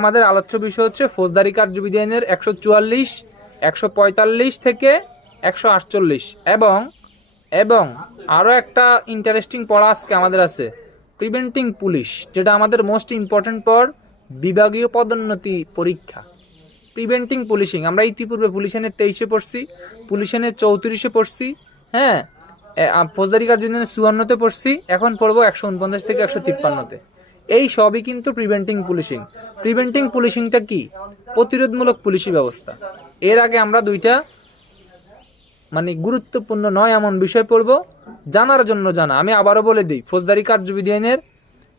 আমাদের আলোচ্য বিষয় হচ্ছে ফৌজদারি কার্যবিধি আইনের 144, 145 থেকে 148 এবং এবং আরও একটা ইন্টারেস্টিং পড়া আজকে আমাদের আছে প্রিভেন্টিং পুলিশ, যেটা আমাদের মোস্ট ইম্পর্টেন্ট পর বিভাগীয় পদোন্নতি পরীক্ষা। প্রিভেন্টিং পুলিশিং আমরা ইতিপূর্বে পুলিশানের 23-এ পড়ছি, পুলিশানের 34-এ পড়ছি, হ্যাঁ, ফৌজদারি কার্যবিধি 54-তে পড়ছি, এখন পড়বো 149 থেকে 153-তে। এই সবই কিন্তু প্রিভেন্টিং পুলিশিং। প্রিভেন্টিং পুলিশিংটা কি? প্রতিরোধমূলক পুলিশি ব্যবস্থা। এর আগে আমরা দুইটা গুরুত্বপূর্ণ নয় এমন বিষয় পড়ব, জানার জন্য জানা। আমি আবারও বলে দিই, ফৌজদারি কার্যবিধি আইনের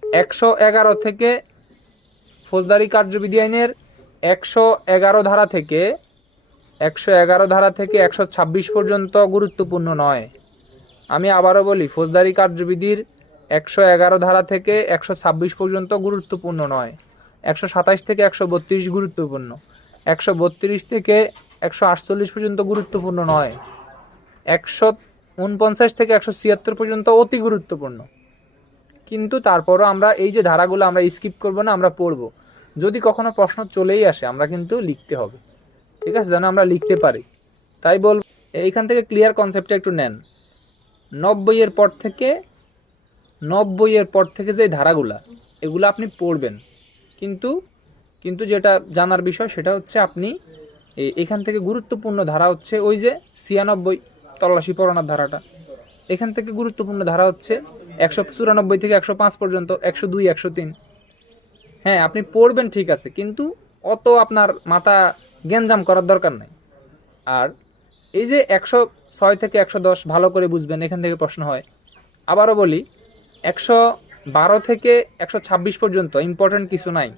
111 থেকে ফৌজদারি কার্যবিধি আইনের 111 ধারা থেকে 126 পর্যন্ত গুরুত্বপূর্ণ নয়। আমি আবারও বলি, ফৌজদারি কার্যবিধির 111 ধারা থেকে 126 পর্যন্ত গুরুত্বপূর্ণ নয়। 127 থেকে 132 গুরুত্বপূর্ণ, 132 থেকে 148 পর্যন্ত গুরুত্বপূর্ণ নয়, 149 থেকে 176 পর্যন্ত অতি গুরুত্বপূর্ণ। কিন্তু তারপরও আমরা এই যে ধারাগুলো আমরা স্কিপ করব না, আমরা পড়ব। যদি কখনো প্রশ্ন চলেই আসে আমরা কিন্তু লিখতে হবে, ঠিক আছে, যেন আমরা লিখতে পারি। তাই বলবো এইখান থেকে ক্লিয়ার কনসেপ্টটা একটু নেন। 90-এর পর থেকে যে ধারাগুলা এগুলো আপনি পড়বেন, কিন্তু যেটা জানার বিষয় সেটা হচ্ছে আপনি এখান থেকে গুরুত্বপূর্ণ ধারা হচ্ছে ওই যে 96 তল্লাশি পরোয়ানার ধারাটা। এখান থেকে গুরুত্বপূর্ণ ধারা হচ্ছে 194 থেকে 105 পর্যন্ত, 102, 103। হ্যাঁ, আপনি পড়বেন ঠিক আছে, কিন্তু অত আপনার মাথা গ্যাঞ্জাম করার দরকার নেই। আর এই যে 106 থেকে 110 ভালো করে বুঝবেন, এখান থেকে প্রশ্ন হয়। আবারও বলি, 112 থেকে 126 পর্যন্ত ইম্পর্টেন্ট কিছু নাই,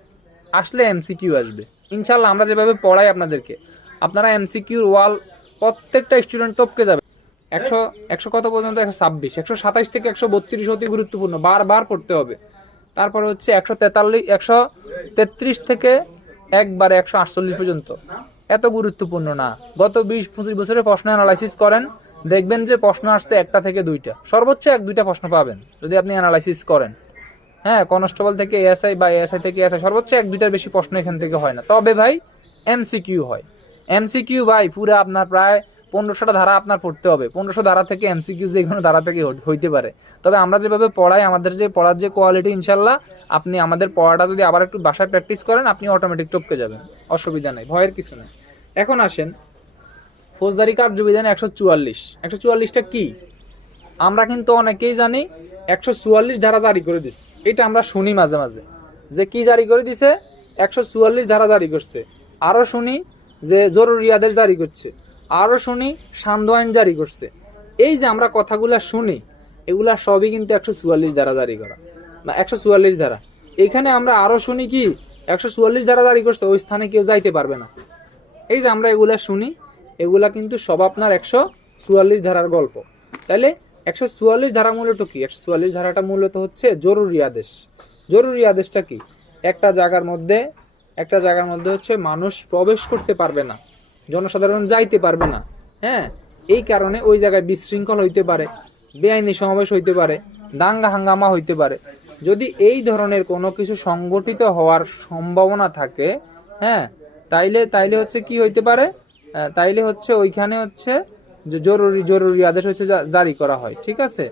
আসলে এমসিকিউ আসবে ইনশাল্লাহ। আমরা যেভাবে পড়াই আপনাদেরকে, আপনারা এমসিকিউর ওয়াল প্রত্যেকটা স্টুডেন্ট টপকে যাবে। 100 কত পর্যন্ত? 126, 127 থেকে 132 অতি গুরুত্বপূর্ণ, বারবার পড়তে হবে। তারপর হচ্ছে 133 থেকে একবারে 148 পর্যন্ত, এত গুরুত্বপূর্ণ না। গত 20-25 বছরের প্রশ্ন অ্যানালাইসিস করেন, দেখবেন যে প্রশ্ন আসছে 1টা থেকে 2টা, সর্বোচ্চ 1-2টা প্রশ্ন পাবেন যদি আপনি অ্যানালাইসিস করেন। হ্যাঁ, কনস্টেবল থেকে এএসআই বা এএসআই থেকে এএসআই, সর্বোচ্চ 1-2টার বেশি প্রশ্ন এখান থেকে হয় না। তবে ভাই এমসিকিউ হয়। এমসিকিউ ভাই পুরো আপনার প্রায় 1500টা ধারা আপনার পড়তে হবে। 1500 ধারা থেকে এমসিকিউ যে কোনো ধারা থেকে হইতে পারে। তবে আমরা যেভাবে পড়াই, আমাদের যে পড়ার যে কোয়ালিটি, ইনশাল্লাহ আপনি আমাদের পড়াটা যদি আবার একটু বাসায় প্র্যাকটিস করেন, আপনি অটোমেটিক টপকে যাবেন, অসুবিধা নেই, ভয়ের কিছু নেই। এখন আসেন ফৌজদারি কার্যবিধান 144টা কি? আমরা কিন্তু অনেকেই জানি 144 ধারা জারি করে দিচ্ছে, এটা আমরা শুনি মাঝে মাঝে যে কি জারি করে দিছে, 144 ধারা জারি করছে। আরো শুনি যে জরুরি আদেশ জারি করছে, আরো শুনি সান্ধ্য আইন জারি করছে। এই যে আমরা কথাগুলা শুনি, এগুলা সবই কিন্তু 144 ধারা জারি করা বা 144 ধারা। এখানে আমরা আরো শুনি কি 144 ধারা জারি করছে, ওই স্থানে কেউ যাইতে পারবে না। এই যে আমরা এগুলা শুনি, এগুলা কিন্তু সব আপনার 144 ধারার গল্প। তাহলে 144 ধারা মূলত কি? 144 ধারাটা মূলত হচ্ছে জরুরি আদেশ। জরুরি আদেশটা কি? একটা জায়গার মধ্যে হচ্ছে মানুষ প্রবেশ করতে পারবে না, জনসাধারণ যাইতে পারবে না। হ্যাঁ, এই কারণে ওই জায়গায় বিশৃঙ্খল হইতে পারে, বেআইনি সমাবেশ হইতে পারে, দাঙ্গা হাঙ্গামা হইতে পারে। যদি এই ধরনের কোনো কিছু সংগঠিত হওয়ার সম্ভাবনা থাকে, হ্যাঁ, তাইলে হচ্ছে কি হইতে পারে, তাইলে হচ্ছে ওইখানে হচ্ছে যে জরুরি আদেশ হচ্ছে জারি করা হয়। ঠিক আছে,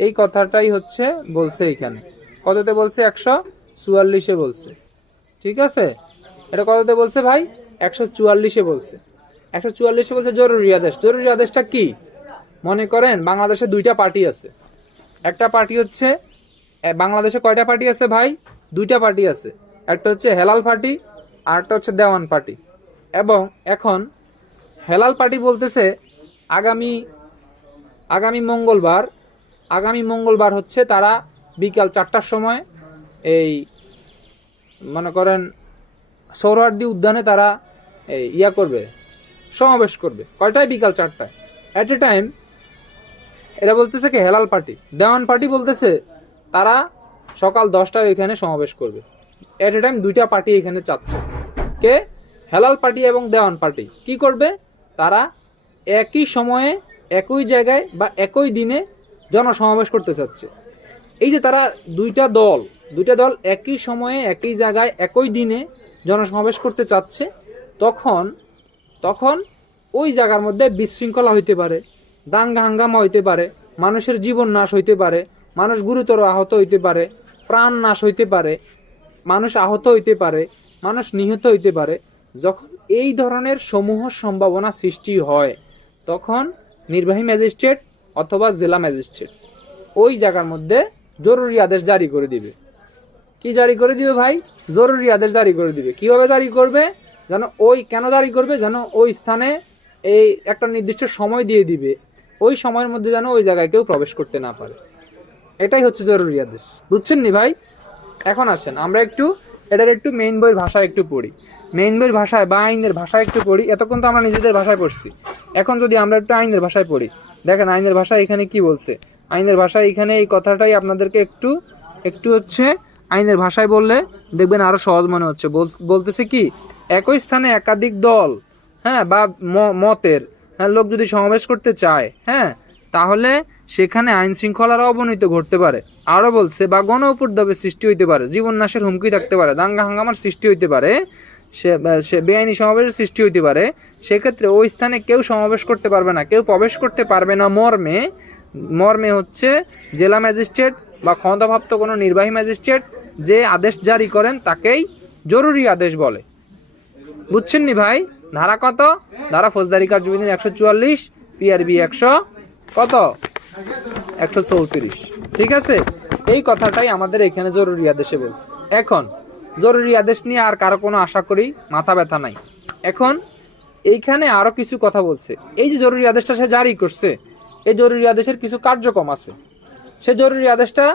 এই কথাটাই হচ্ছে বলছে এখানে। কততে বলছে? 144-এ বলছে। ঠিক আছে, এটা কততে বলছে ভাই? 144-এ বলছে। 144-এ বলছে জরুরি আদেশ। জরুরি আদেশটা কি? মনে করেন বাংলাদেশে 2টা পার্টি আছে। একটা পার্টি হচ্ছে, বাংলাদেশে কয়টা পার্টি আছে ভাই? 2টা পার্টি আছে। একটা হচ্ছে হেলাল পার্টি আর একটা হচ্ছে দেওয়ান পার্টি। এবং এখন হেলাল পার্টি বলতেছে আগামী মঙ্গলবার হচ্ছে তারা বিকাল 4টার সময় এই মনে করেন সোহরাওয়ার্দী উদ্যানে তারা সমাবেশ করবে। কয়টায়? বিকাল 4টায়। এট এ টাইম এরা বলতেছে কি হেলাল পার্টি। দেওয়ান পার্টি বলতেছে তারা সকাল 10টায় এখানে সমাবেশ করবে। এট এ টাইম 2টা পার্টি এখানে চাচ্ছে। কে? হেলাল পার্টি এবং দেওয়ান পার্টি কি করবে? তারা একই সময়ে একই জায়গায় বা একই দিনে জনসমাবেশ করতে চাচ্ছে। এই যে তারা দুইটা দল একই সময়ে একই জায়গায় একই দিনে জনসমাবেশ করতে চাচ্ছে, তখন তখন ওই জায়গার মধ্যে বিশৃঙ্খলা হইতে পারে, দাঙ্গা হাঙ্গামা হইতে পারে, মানুষের জীবন নাশ হইতে পারে, মানুষ গুরুতর আহত হইতে পারে, প্রাণ নাশ হইতে পারে, মানুষ আহত হইতে পারে, মানুষ নিহত হইতে পারে। যখন এই ধরনের সমূহ সম্ভাবনা সৃষ্টি হয়, তখন নির্বাহী ম্যাজিস্ট্রেট অথবা জেলা ম্যাজিস্ট্রেট ওই জায়গার মধ্যে জরুরি আদেশ জারি করে দিবে। কি জারি করে দিবে ভাই? জরুরি আদেশ জারি করে দিবে। কিভাবে জারি করবে? যেন কেন জারি করবে? যেন ওই স্থানে এই একটা নির্দিষ্ট সময় দিয়ে দিবে, ওই সময়ের মধ্যে যেন ওই জায়গায় কেউ প্রবেশ করতে না পারে। এটাই হচ্ছে জরুরি আদেশ। বুঝছেন নি ভাই? এখন আসেন আমরা এটার একটু মেইন বইয়ের ভাষায় একটু পড়ি, মেইন বইয়ের ভাষায় বা আইনের ভাষায় একটু পড়ি। এতক্ষণ তো আমরা নিজেদের ভাষায় পড়ছি, এখন যদি আমরা একটু আইনের ভাষায় পড়ি, দেখেন আইনের ভাষায় এখানে কি বলছে। আইনের ভাষায় এখানে এই কথাটাই আপনাদেরকে একটু হচ্ছে আইনের ভাষায় বললে দেখবেন আরো সহজ মনে হচ্ছে। বলতেছে কি, একই স্থানে একাধিক দল, হ্যাঁ, বা মতের লোক যদি সমাবেশ করতে চায়, হ্যাঁ, তাহলে সেখানে আইন শৃঙ্খলার অবনতি ঘটতে পারে। আরো বলছে, বা গণ উপদ্রবের সৃষ্টি হইতে পারে, জীবন নাশের হুমকি থাকতে পারে, দাঙ্গা হাঙ্গামার সৃষ্টি হইতে পারে, সে বেআইনি সমাবেশের সৃষ্টি হইতে পারে। সেক্ষেত্রে ওই স্থানে কেউ সমাবেশ করতে পারবে না, কেউ প্রবেশ করতে পারবে না মর্মে হচ্ছে জেলা ম্যাজিস্ট্রেট বা ক্ষমতাপ্রাপ্ত কোনো নির্বাহী ম্যাজিস্ট্রেট যে আদেশ জারি করেন তাকেই জরুরি আদেশ বলে। বুঝছেন নি ভাই? ধারা কত? ধারা ফৌজদারি কার্যবিধি 144, পিআরবি 134। ঠিক আছে, এই কথাটাই আমাদের এখানে জরুরি আদেশে বলছে। এখন জরুরি আদেশ নিয়ে আর কারো কোনো আশা করি মাথা ব্যথা নাই। এখন এইখানে আরো কিছু কথা বলছে। এই যে জরুরি আদেশটা সে জারি করছে, এই জরুরি আদেশের কিছু কার্যক্রম আছে। সে জরুরি আদেশটা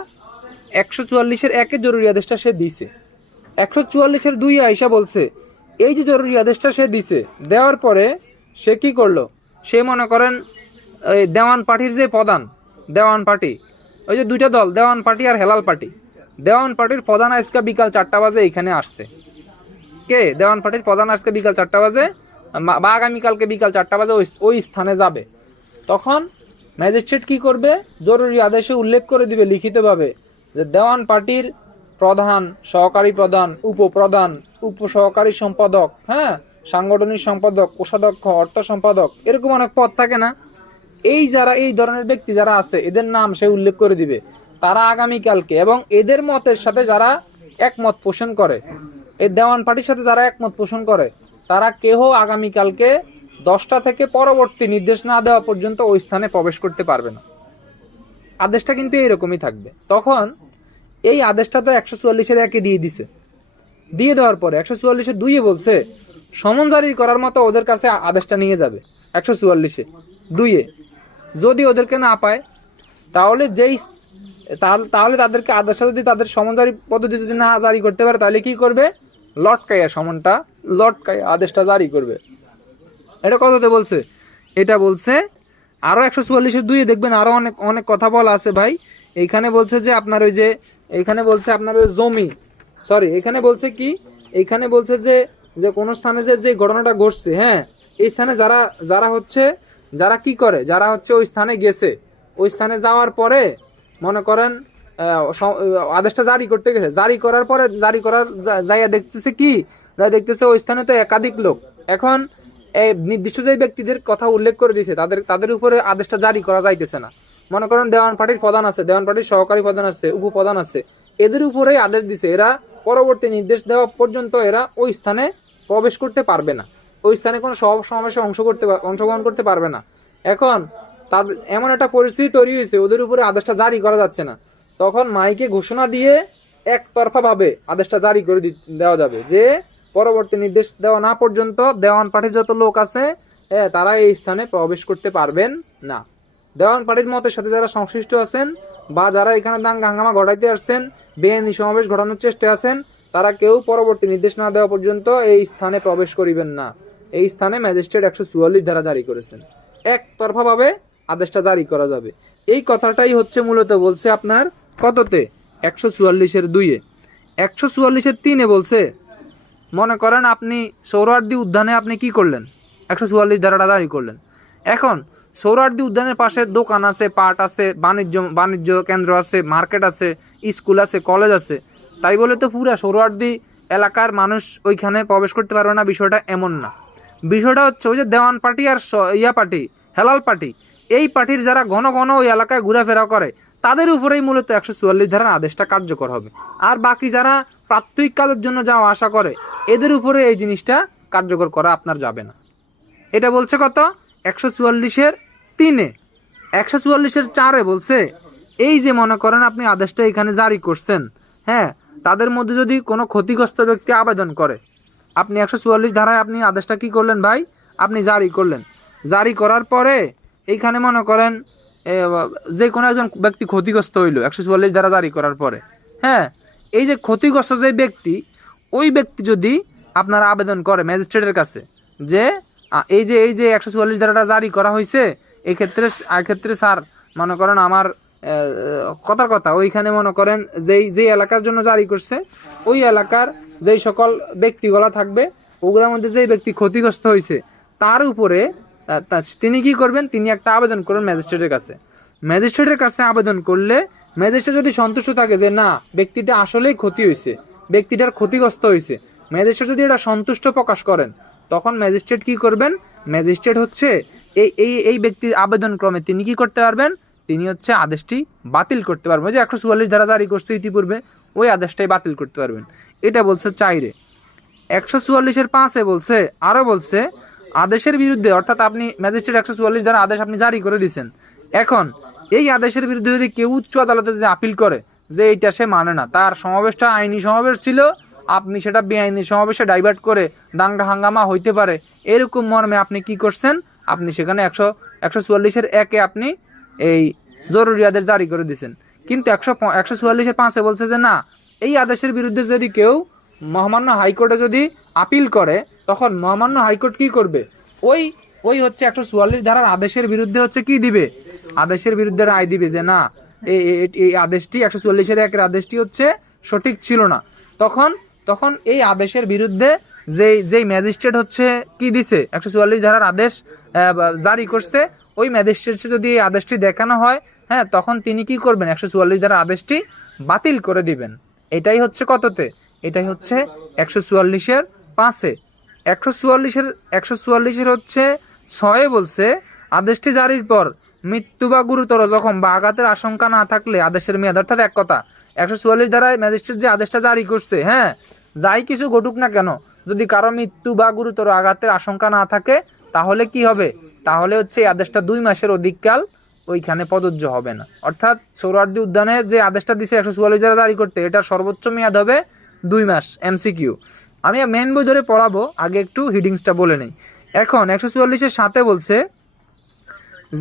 144-1 জরুরি আদেশটা সে দিছে, 144-2 আইসা বলছে এই যে জরুরি আদেশটা সে দিছে, দেওয়ার পরে সে কি করলো? সে মনে করেন এই দেওয়ান পার্টির যে প্রধান, দেওয়ান পার্টি, ওই যে দুইটা দল, দেওয়ান পার্টি আর হেলাল পার্টি, দেওয়ান পার্টির প্রধান আজকে বিকাল 4টা বাজে এখানে আসছে। কে? দেওয়ান পার্টির প্রধান আজকে বিকাল 4টা বাজে বা আগামীকালকে বিকাল 4টা বাজে ওই স্থানে যাবে। তখন ম্যাজিস্ট্রেট কি করবে? জরুরি আদেশে উল্লেখ করে দিবে লিখিতভাবে যে দেওয়ান পার্টির প্রধান, সহকারী প্রধান, উপপ্রধান, উপসহকারী সম্পাদক, হ্যাঁ, সাংগঠনিক সম্পাদক, কোষাধ্যক্ষ, অর্থ সম্পাদক, এরকম অনেক পদ থাকে না? এই ধরনের ব্যক্তি যারা আছে এদের নাম সে উল্লেখ করে দিবে। তারা আগামীকালকে, এবং এদের মতের সাথে যারা একমত পোষণ করে, এই দেওয়ান পার্টির সাথে যারা একমত পোষণ করে, তারা কেহ আগামীকালকে 10টা থেকে পরবর্তী নির্দেশ না দেওয়া পর্যন্ত ওই স্থানে প্রবেশ করতে পারবে না। আদেশটা কিন্তু এইরকমই থাকবে। তখন এই আদেশটা তো 144-1 দিয়ে দিছে। দিয়ে দেওয়ার পরে 144-2 বলছে সমন জারি করার মতো ওদের কাছে আদেশটা নিয়ে যাবে। 144-2 যদি ওদেরকে না পায়, তাহলে তাহলে তাদেরকে আদেশটা যদি তাদের সমন জারি পদ্ধতি যদি না জারি করতে পারে, তাহলে কি করবে? লটকাইয়া আদেশটা জারি করবে। এটা কততে বলছে? এটা বলছে আরো 144-2 দেখবেন আরো অনেক অনেক কথা বলা আছে ভাই। এইখানে বলছে যে আপনার ওই যে এইখানে বলছে আপনার ওই জমি, এখানে বলছে কি, এইখানে বলছে যে কোন স্থানে যে ঘটনাটা ঘটছে, হ্যাঁ, এই স্থানে যারা কি করে, যারা হচ্ছে ওই স্থানে গেছে, ওই স্থানে যাওয়ার পরে মনে করেন আদেশটা জারি করতে গেছে, জারি করার জায়গা দেখতেছে ওই স্থানে তো একাধিক লোক। এখন এই নির্দিষ্ট যে ব্যক্তিদের কথা উল্লেখ করে দিয়েছে তাদের উপরে আদেশটা জারি করা যাইতেছে না। মনে করেন দেওয়ান পার্টির প্রধান আছে, দেওয়ান পার্টির সহকারী প্রধান আছে, উপপ্রধান আছে, এদের উপরেই আদেশ দিছে। এরা পরবর্তী নির্দেশ দেওয়া পর্যন্ত এরা ওই স্থানে প্রবেশ করতে পারবে না, ওই স্থানে কোনো সমাবেশে অংশগ্রহণ করতে পারবে না। এখন তাদের এমন একটা পরিস্থিতি তৈরি হয়েছে, ওদের উপরে আদেশটা জারি করা যাচ্ছে না। তখন মাইকে ঘোষণা দিয়ে একতরফা ভাবে আদেশটা জারি করে দেওয়া যাবে যে পরবর্তী নির্দেশ দেওয়া না পর্যন্ত দেওয়ান পার্টির যত লোক আছে তারা এই স্থানে প্রবেশ করতে পারবেন না। দেওয়ান পার্টির মতের সাথে যারা সংশ্লিষ্ট আছেন বা যারা এখানে দাঙ্গা হাঙ্গামা ঘটাইতে আসছেন, বেআইনি সমাবেশ ঘটানোর চেষ্টা আছেন, তারা কেউ পরবর্তী নির্দেশ না দেওয়া পর্যন্ত এই স্থানে প্রবেশ করিবেন না। এই স্থানে ম্যাজিস্ট্রেট 144 ধারা জারি করেছেন, একতরফা ভাবে আদেশটা জারি করা যাবে। এই কথাটাই হচ্ছে মূলত বলছে আপনার কততে? 144-2। 144-3 বলছে মনে করেন আপনি সৌরার্দি উদ্যানে আপনি কি করলেন? 144 ধারাটা জারি করলেন। এখন সৌরার্দি উদ্যানের পাশে দোকান আছে, পাট আছে, বাণিজ্য কেন্দ্র আছে, মার্কেট আছে, স্কুল আছে, কলেজ আছে, তাই বলে তো পুরা সৌরার্দি এলাকার মানুষ ওইখানে প্রবেশ করতে পারবে না, বিষয়টা এমন না। বিষয়টা হচ্ছে ওই যে দেওয়ান পার্টি আর ইয়া পার্টি, হেলাল পার্টি, এই পার্টির যারা ঘন ঘন ওই এলাকায় ঘোরাফেরা করে তাদের উপরেই মূলত 144 ধারার আদেশটা কার্যকর হবে। আর বাকি যারা প্রাত্যহিক কাজের জন্য যাওয়া আশা করে এদের উপরে এই জিনিসটা কার্যকর করা আপনার যাবে না। এটা বলছে কত? 144-এর 3-এ। 144-এর 4-এ বলছে এই যে মনে করেন আপনি আদেশটা এখানে জারি করছেন, হ্যাঁ, তাদের মধ্যে যদি কোনো ক্ষতিগ্রস্ত ব্যক্তি আবেদন করে, আপনি 144 ধারায় আপনি আদেশটা কি করলেন ভাই, আপনি জারি করলেন। জারি করার পরে এইখানে মনে করেন যে কোনো একজন ব্যক্তি ক্ষতিগ্রস্ত হইল 144 ধারা জারি করার পরে, হ্যাঁ, এই যে ক্ষতিগ্রস্ত যে ব্যক্তি, ওই ব্যক্তি যদি আপনারা আবেদন করে ম্যাজিস্ট্রেটের কাছে যে এই যে 144 ধারাটা জারি করা হয়েছে, এক্ষেত্রে স্যার মনে করেন আমার কথার কথা ওইখানে মনে করেন যেই এলাকার জন্য জারি করছে ওই এলাকার যেই সকল ব্যক্তিগুলা থাকবে ওগুলোর মধ্যে যেই ব্যক্তি ক্ষতিগ্রস্ত হয়েছে তার উপরে তিনি কি করবেন, তিনি একটা আবেদন করবেন ম্যাজিস্ট্রেটের কাছে। ম্যাজিস্ট্রেটের কাছে আবেদন করলে ম্যাজিস্ট্রেট যদি সন্তুষ্ট থাকে যে না ব্যক্তিটা আসলেই ক্ষতি হয়েছে, ব্যক্তিটার ক্ষতিগ্রস্ত হয়েছে, ম্যাজিস্ট্রেট যদি এটা সন্তুষ্ট প্রকাশ করেন তখন ম্যাজিস্ট্রেট কি করবেন, ম্যাজিস্ট্রেট হচ্ছে এই ব্যক্তির আবেদন ক্রমে তিনি কি করতে পারবেন, তিনি হচ্ছে আদেশটি বাতিল করতে পারবেন। যে 144 ধারা জারি করছে ইতিপূর্বে ওই আদেশটাই বাতিল করতে পারবেন। এটা বলছে 4-এ। 144-এর 5-এ বলছে, আরো বলছে আদেশের বিরুদ্ধে, অর্থাৎ আপনি ম্যাজিস্ট্রেট 144 ধারা আদেশ আপনি জারি করে দিয়েছেন, এখন এই আদেশের বিরুদ্ধে যদি কেউ উচ্চ আদালতে যদি আপিল করে যে এইটা সে মানে না, তার সমাবেশটা আইনি সমাবেশ ছিল, আপনি সেটা বেআইনি সমাবেশে ডাইভার্ট করে দাঙ্গা হাঙ্গামা হইতে পারে এরকম মর্মে আপনি কি করছেন, আপনি সেখানে 144-এর 1-এ আপনি এই জরুরি আদেশ জারি করে দিয়েছেন। কিন্তু 144-এর 5-এ বলছে যে না, এই আদেশের বিরুদ্ধে যদি কেউ মহামান্য হাইকোর্টে যদি আপিল করে তখন মহামান্য হাইকোর্ট কি করবে, ওই হচ্ছে 144 ধারার আদেশের বিরুদ্ধে হচ্ছে কি দিবে, আদেশের বিরুদ্ধে রায় দিবে যে না এই আদেশটি 144-এর 1-এর আদেশটি হচ্ছে সঠিক ছিল না। তখন এই আদেশের বিরুদ্ধে যেই ম্যাজিস্ট্রেট হচ্ছে কি দিছে 144 ধারার আদেশ জারি করছে, ওই ম্যাজিস্ট্রেটে যদি এই আদেশটি দেখানো হয়, হ্যাঁ, তখন তিনি কি করবেন, 144 ধারার আদেশটি বাতিল করে দিবেন। এটাই হচ্ছে কততে, এটাই হচ্ছে 144-এর 5-এ। 144-এর হচ্ছে 6-এ বলছে আদেশটি জারির পর মৃত্যু বা গুরুতর জখম বা আঘাতের আশঙ্কা না থাকলে আদেশের মেয়াদ, অর্থাৎ এক কথা 144 ধারায় ম্যাজিস্ট্রেট যে আদেশটা জারি করছে, হ্যাঁ, যাই কিছু ঘটুক না কেন, যদি কারো মৃত্যু বা গুরুতর আঘাতের আশঙ্কা না থাকে তাহলে কি হবে, তাহলে হচ্ছে এই আদেশটা 2 মাসের অধিককাল ওইখানে প্রযোজ্য হবে না। অর্থাৎ সোহরাওয়ার্দী উদ্যানে যে আদেশটা দিছে 144 ধারা জারি করতে, এটার সর্বোচ্চ মেয়াদ হবে 2 মাস। এমসিকিউ আমি মেন বই ধরে পড়াবো, আগে একটু হিডিংসটা বলে নেই। এখন 144-এর 7-এ বলছে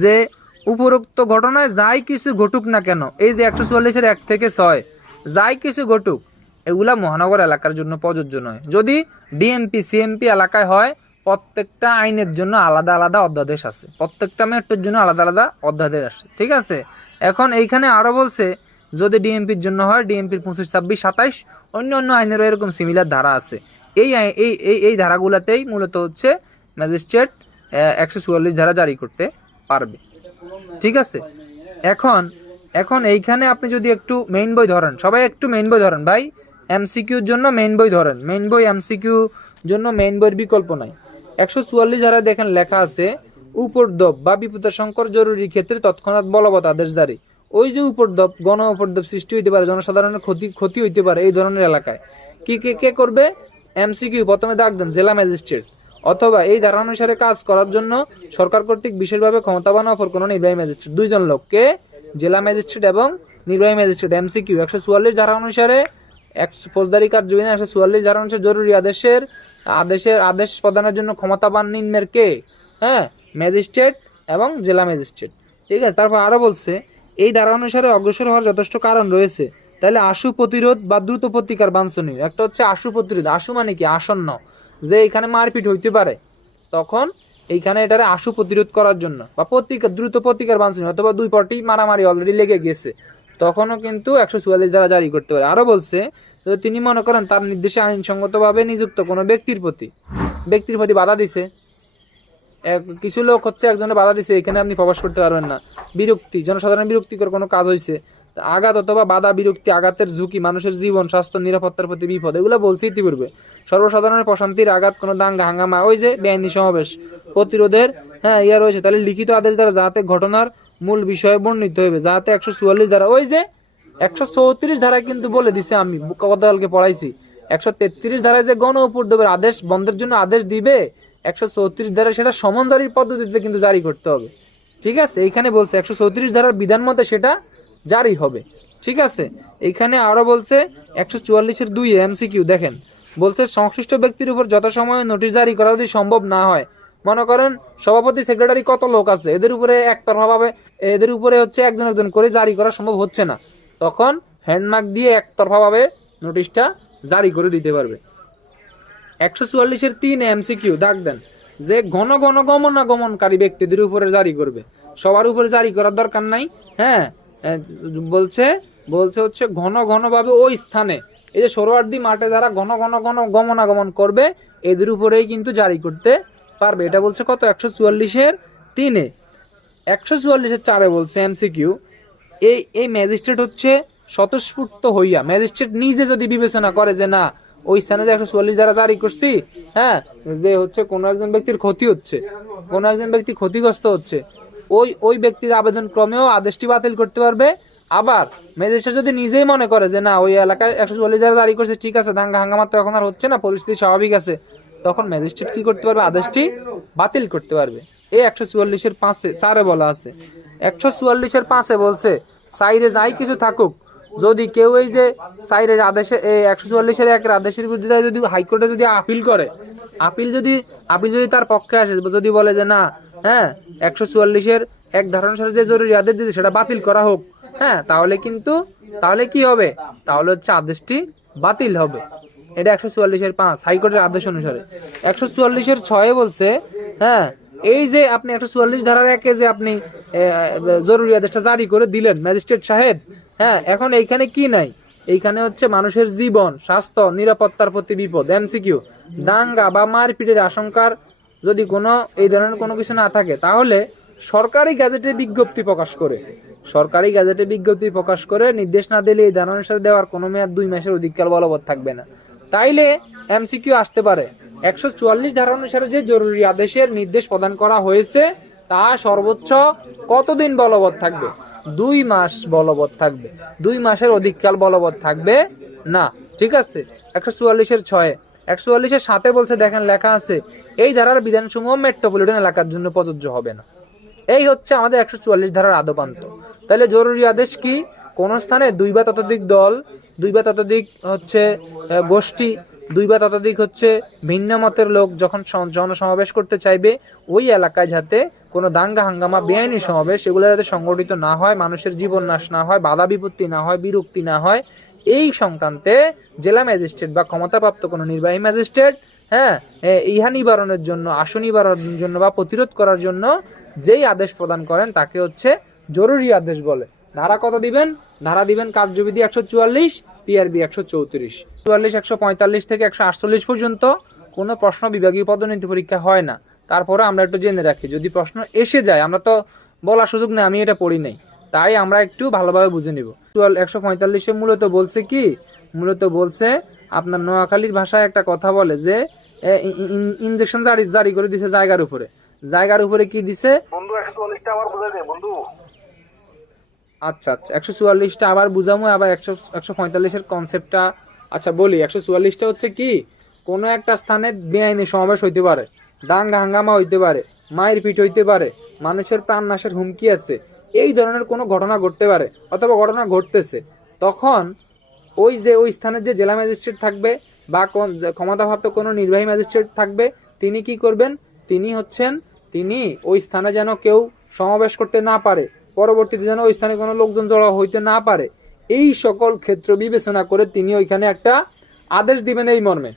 যে উপরোক্ত ঘটনায় যাই কিছু ঘটুক না কেন, এই যে 144-এর 1 থেকে 6 যাই কিছু ঘটুক এগুলা মহানগর এলাকার জন্য প্রযোজ্য নয়। যদি ডিএমপি সিএমপি এলাকায় হয় প্রত্যেকটা আইনের জন্য আলাদা আলাদা অধ্যাদেশ আছে, প্রত্যেকটা মেট্রোর জন্য আলাদা আলাদা অধ্যাদেশ আছে, ঠিক আছে। এখন এইখানে আরো বলছে যদি ডিএমপির জন্য হয় ডিএমপির 25, 26, 27 অন্য আইনেরও এরকম সিমিলার ধারা আছে। এই ধারাগুলাতেই মূলত হচ্ছে ম্যাজিস্ট্রেট 144 ধারা জারি করতে পারবে, ঠিক আছে। এখন এইখানে আপনি যদি একটু মেইন বই ধরেন, সবাই একটু মেইন বই ধরেন ভাই, এমসিকিউর জন্য মেইন বই ধরেন, মেইন বই এমসিকিউ জন্য মেইন বইয়ের বিকল্প নাই। 144 ধারা দেখেন লেখা আছে উপদ্রব বা বিপদাশঙ্কর জরুরি ক্ষেত্রে তৎক্ষণাৎ বলবৎ আদেশ জারি। ওই যে উপদ্রব, গণ উপদ্রব সৃষ্টি হইতে পারে, জনসাধারণের ক্ষতি হইতে পারে এই ধরনের এলাকায় কে করবে, এমসিকিউ প্রথমে দাগ দেন জেলা ম্যাজিস্ট্রেট, অথবা এই ধারা অনুসারে কাজ করার জন্য সরকার কর্তৃক বিশেষভাবে ক্ষমতাবান অপর কোনো নির্বাহী ম্যাজিস্ট্রেট, 2 জন লোককে, জেলা ম্যাজিস্ট্রেট এবং নির্বাহী ম্যাজিস্ট্রেট। এমসিকিউ 144 ধারা অনুসারে ফৌজদারি কার্যবিধান 144 ধারা অনুসারে জরুরি আদেশ প্রদানের জন্য ক্ষমতাবান নিম্নের কে, হ্যাঁ, ম্যাজিস্ট্রেট এবং জেলা ম্যাজিস্ট্রেট, ঠিক আছে। তারপর আরো বলছে এই ধারা অনুসারে অগ্রসর হওয়ার যথেষ্ট কারণ রয়েছে, তাহলে আশু প্রতিরোধ বা দ্রুত প্রতিকার বাঞ্ছনীয়। একটা হচ্ছে আশু প্রতিরোধ, আশু মানে কি আসন্ন, যে এখানে মারপিট হইতে পারে, তখন এইখানে এটারে আশু প্রতিরোধ করার জন্য বা দ্রুত প্রতিকার বাঞ্ছনীয়, অথবা 2 পার্টি মারামারি অলরেডি লেগে গেছে, তখনও কিন্তু 144 ধারা জারি করতে পারে। আরো বলছে তিনি মনে করেন তার নির্দেশে আইনসঙ্গতভাবে নিযুক্ত কোনো ব্যক্তির প্রতি বাধা দিছে, কিছু লোক হচ্ছে একজনে বাধা দিছে, এখানে আপনি প্রবেশ করতে পারবেন না, বিরক্তি, জনসাধারণ বিরক্তিকর কোনো কাজ হয়েছে, আঘাত অথবা বাধা বিরক্তি, আঘাতের ঝুঁকি, মানুষের জীবন, স্বাস্থ্য, নিরাপত্তার প্রতি বিপদ, এগুলো বলছি ইতিপূর্বে। সর্বসাধারণের প্রশান্তির আঘাত, কোনো দাঙ্গা হাঙ্গামা, ওই যে বেআইনি সমাবেশ প্রতিরোধের ইয়া রয়েছে। তাহলে লিখিত আদেশ দ্বারা যাতে ঘটনার মূল বিষয়ে বর্ণিত হইবে, যাতে 144 ধারা, ওই যে 134 ধারায় কিন্তু বলে দিছে, আমি গতকালকে পড়াইছি। 133 ধারায় যে গণ উপদ্রবের আদেশ বন্ধের জন্য আদেশ দিবে, 134 ধারায় সেটা সমন জারির পদ্ধতিতে কিন্তু জারি করতে হবে। ঠিক আছে, এইখানে বলছে 134 ধারার বিধান মতে সেটা জারি হবে। ঠিক আছে, এইখানে আরো বলছে 144-এর 2 এমসিকিউ দেখেন, বলছে সংশ্লিষ্ট ব্যক্তির উপর যথাসময়ে নোটিশ জারি করা যদি সম্ভব না হয়, মনে করেন সভাপতি সেক্রেটারি কত লোক আছে, এদের উপরে একতরফাভাবে এদের উপরে হচ্ছে একজন একজন করে জারি করা সম্ভব হচ্ছে না, তখন হ্যান্ডমার্ক দিয়ে একতরফাভাবে নোটিশটা জারি করে দিতে পারবে। 144-এর 3 এমসিকিউ দাগ দেন যে ঘন ঘন গমনাগমনকারী ব্যক্তিদের উপরে জারি করবে, সবার উপরে জারি করার দরকার নাই। বলছে হচ্ছে ঘন ঘন ভাবে ওই স্থানে, এই যে সোহরাওয়ার্দী মাঠে যারা ঘন ঘন গমনাগমন করবে এদের উপরেই কিন্তু জারি করতে পারবে। এটা বলছে কত, 144-এর 3-এ। 144-এর 4-এ বলছে এমসিকিউ, এই ম্যাজিস্ট্রেট হচ্ছে স্বতঃস্ফূর্ত হইয়া, ম্যাজিস্ট্রেট নিজে যদি বিবেচনা করে যে না ওই স্থানে যে 144 ধারা জারি করছি, যে হচ্ছে কোনো একজন ব্যক্তির ক্ষতি হচ্ছে, কোনো একজন ব্যক্তি ক্ষতিগ্রস্ত হচ্ছে, ওই ব্যক্তির আবেদন ক্রমেও আদেশটি বাতিল করতে পারবে। আবার ম্যাজিস্ট্রেট যদি নিজেই মনে করে যে না ওই এলাকায় 144 ধারা জারি করছে, ঠিক আছে, দাঙ্গা হাঙ্গামা তো এখন আর হচ্ছে না, পরিস্থিতি স্বাভাবিক আছে, তখন ম্যাজিস্ট্রেট কি করতে পারবে, আদেশটি বাতিল করতে পারবে। এই 144-এর 5-এ 4-এ বলা আছে। 144-এর 5-এ বলছে সাইরে যাই কিছু থাকুক, যদি কেউ এই যে সাইরের আদেশে 144-এর 1-এর আদেশের বিরুদ্ধে যদি হাইকোর্টে যদি আপিল করে, আপিল যদি তার পক্ষে আসে, যদি বলে যে না 144-এর 1 ধারা অনুসারে যে জরুরি আদেশ দিতে সেটা বাতিল করা হোক, তাহলে কি হবে, তাহলে হচ্ছে আদেশটি বাতিল হবে। এটা 144-এর 5 হাইকোর্টের আদেশ অনুসারে। 144-এর 6-এ বলছে এই যে আপনি 144 ধারার 1-এ যে আপনি জরুরি আদেশটা জারি করে দিলেন ম্যাজিস্ট্রেট সাহেব, এখন এইখানে কি নাই, এইখানে হচ্ছে মানুষের জীবন, স্বাস্থ্য, নিরাপত্তার প্রতি বিপদ, এমসিকিউ, দাঙ্গা বা মারপিটের আশঙ্কার যদি কোনো এই ধরনের কোনো কিছু না থাকে, তাহলে সরকারি গ্যাজেটে বিজ্ঞপ্তি প্রকাশ করে নির্দেশ না দিলে এই ধারা অনুসারে দেওয়ার কোনো মেয়াদ 2 মাসের অধিককাল বলবৎ থাকবে না। তাইলে এমসিকিউ আসতে পারে 144 ধারা অনুসারে যে জরুরি আদেশের নির্দেশ প্রদান করা হয়েছে তা সর্বোচ্চ কতদিন বলবৎ থাকবে? 2 মাস বলবৎ থাকবে, 2 মাসের অধিককাল বলবৎ থাকবে না। ঠিক আছে, 144-এর 6-এ। 144-এর 7-এ বলছে, দেখেন লেখা আছে এই ধারার বিধানসমূহ মেট্রোপলিটন এলাকার জন্য প্রযোজ্য হবে না। এই হচ্ছে আমাদের 144 ধারার আদপান্ত। তাহলে জরুরি আদেশ কি, কোন স্থানে 2 বা ততোধিক দল, 2 বা ততোধিক হচ্ছে গোষ্ঠী, 2 বা ততোধিক হচ্ছে ভিন্ন মতের লোক যখন জনসমাবেশ করতে চাইবে, ওই এলাকায় যাতে কোনো দাঙ্গা হাঙ্গামা, বেআইনি সমাবেশ এগুলো যাতে সংগঠিত না হয়, মানুষের জীবন নাশ না হয়, বাধা বিপত্তি না হয়, বিরক্তি না হয়, এই সংক্রান্তে জেলা ম্যাজিস্ট্রেট বা ক্ষমতাপ্রাপ্ত কোনো নির্বাহী ম্যাজিস্ট্রেট ইহা নিবারণের জন্য, আশু নিবারণের জন্য বা প্রতিরোধ করার জন্য যেই আদেশ প্রদান করেন তাকে হচ্ছে জরুরি আদেশ বলে। ধারা কত দিবেন? ধারা দিবেন কার্যবিধি 144, পিআরবি 134। 144, 145 থেকে 148 পর্যন্ত কোনো প্রশ্ন বিভাগীয় পদোন্নতি পরীক্ষা হয় না। তারপরে আমরা একটু জেনে রাখি, যদি প্রশ্ন এসে যায়, আমরা তো বলার সুযোগ নেই, আমি এটা পড়ি নাই, তাই আমরা একটু ভালোভাবে বুঝে নিব। 145-এ মূলত বলছে কি, মূলত বলছে আপনার নোয়াখালীর ভাষায় একটা কথা বলে যে ইনজেকশন জারি করে দিছে জায়গার উপরে কি দিছে বন্ধু, 144টা আবার বুঝাই দে বন্ধু। আচ্ছা 144টা আবার বুঝামু, আবার 145-এর কনসেপ্টটা আচ্ছা বলি। 144টা হচ্ছে কি, কোনো একটা স্থানে বেআইনি সমাবেশ হইতে পারে, দাঙ্গা হাঙ্গামা হইতে পারে, মারপিট হইতে পারে, মানুষের প্রাণ নাশের হুমকি আছে, এই ধরনের কোনো ঘটনা ঘটতে পারে অথবা ঘটনা ঘটতেছে, তখন ওই স্থানের যে জেলা ম্যাজিস্ট্রেট থাকবে বা ক্ষমতাপ্রাপ্ত কোনো নির্বাহী ম্যাজিস্ট্রেট থাকবে, তিনি কি করবেন, তিনি ওই স্থানে যেন কেউ সমাবেশ করতে না পারে, পরবর্তীতে যেন ওই স্থানে কোনো লোকজন জড়ো হইতে না পারে, এই সকল ক্ষেত্র বিবেচনা করে তিনি ওইখানে একটা আদেশ দিবেন এই মর্মে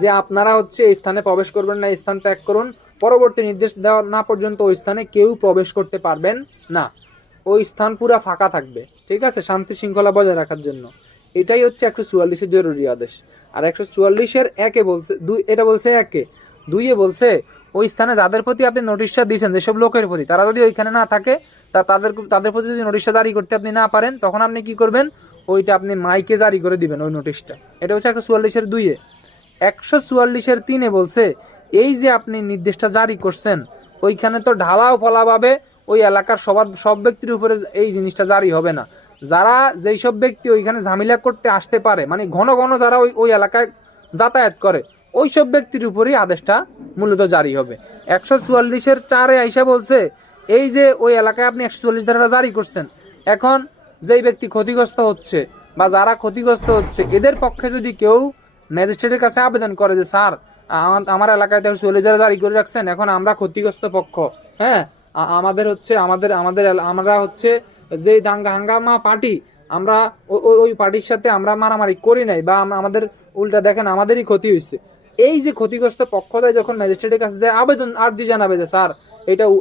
যে আপনারা হচ্ছে এই স্থানে প্রবেশ করবেন না, এই স্থান ত্যাগ করুন, পরবর্তী নির্দেশ দেওয়া না পর্যন্ত ওই স্থানে কেউ প্রবেশ করতে পারবেন না, ওই স্থান পুরা ফাঁকা থাকবে। ঠিক আছে, শান্তি শৃঙ্খলা বজায় রাখার জন্য। এটাই হচ্ছে 144-এর জরুরি আদেশ। আর 144-এর 1-এ বলছে, এটা বলছে 1-এ, দুইয়ে বলছে ওই স্থানে যাদের প্রতি আপনি নোটিশটা দিয়েছেন, যেসব লোকের প্রতি, তারা যদি ওইখানে না থাকে, তাদের প্রতি যদি নোটিশটা জারি করতে আপনি না পারেন, তখন আপনি কি করবেন, ওইটা আপনি মাইকে জারি করে দিবেন ওই নোটিশটা। এটা হচ্ছে 144-এর 2-এ। 144-এর 3-এ বলছে এই যে আপনি নির্দেশটা জারি করছেন, ওইখানে তো ঢালাও ফলাভাবে ওই এলাকার সব ব্যক্তির উপরে এই জিনিসটা জারি হবে না। যারা যেই সব ব্যক্তি ওইখানে ঝামেলা করতে আসতে পারে, মানে ঘন ঘন যারা ওই এলাকায় যাতায়াত করে, ওই সব ব্যক্তির উপরই আদেশটা মূলত জারি হবে। 144-এর 4-এ আইসা বলছে এই যে ওই এলাকায় আপনি 144 ধারা জারি করছেন, এখন যেই ব্যক্তি ক্ষতিগ্রস্ত হচ্ছে বা যারা ক্ষতিগ্রস্ত হচ্ছে, এদের পক্ষে যদি কেউ ম্যাজিস্ট্রেটের কাছে আবেদন করে যে স্যার আমার এলাকায় তো 144 ধারা জারি করে রাখছেন, এখন আমরা ক্ষতিগ্রস্ত পক্ষ, হ্যাঁ আমাদের হচ্ছে আমরা হচ্ছে যে দাঙ্গা হাঙ্গামা পার্টি, আমরা ওই পার্টির সাথে আমরা মারামারি করি নাই, বা আমাদের উল্টা দেখেন আমাদেরই ক্ষতি হয়েছে, এই যে ক্ষতিগ্রস্ত পক্ষ যায় যখন ম্যাজিস্ট্রেটের কাছে যায় আবেদন আর্জি জানাবে যে স্যার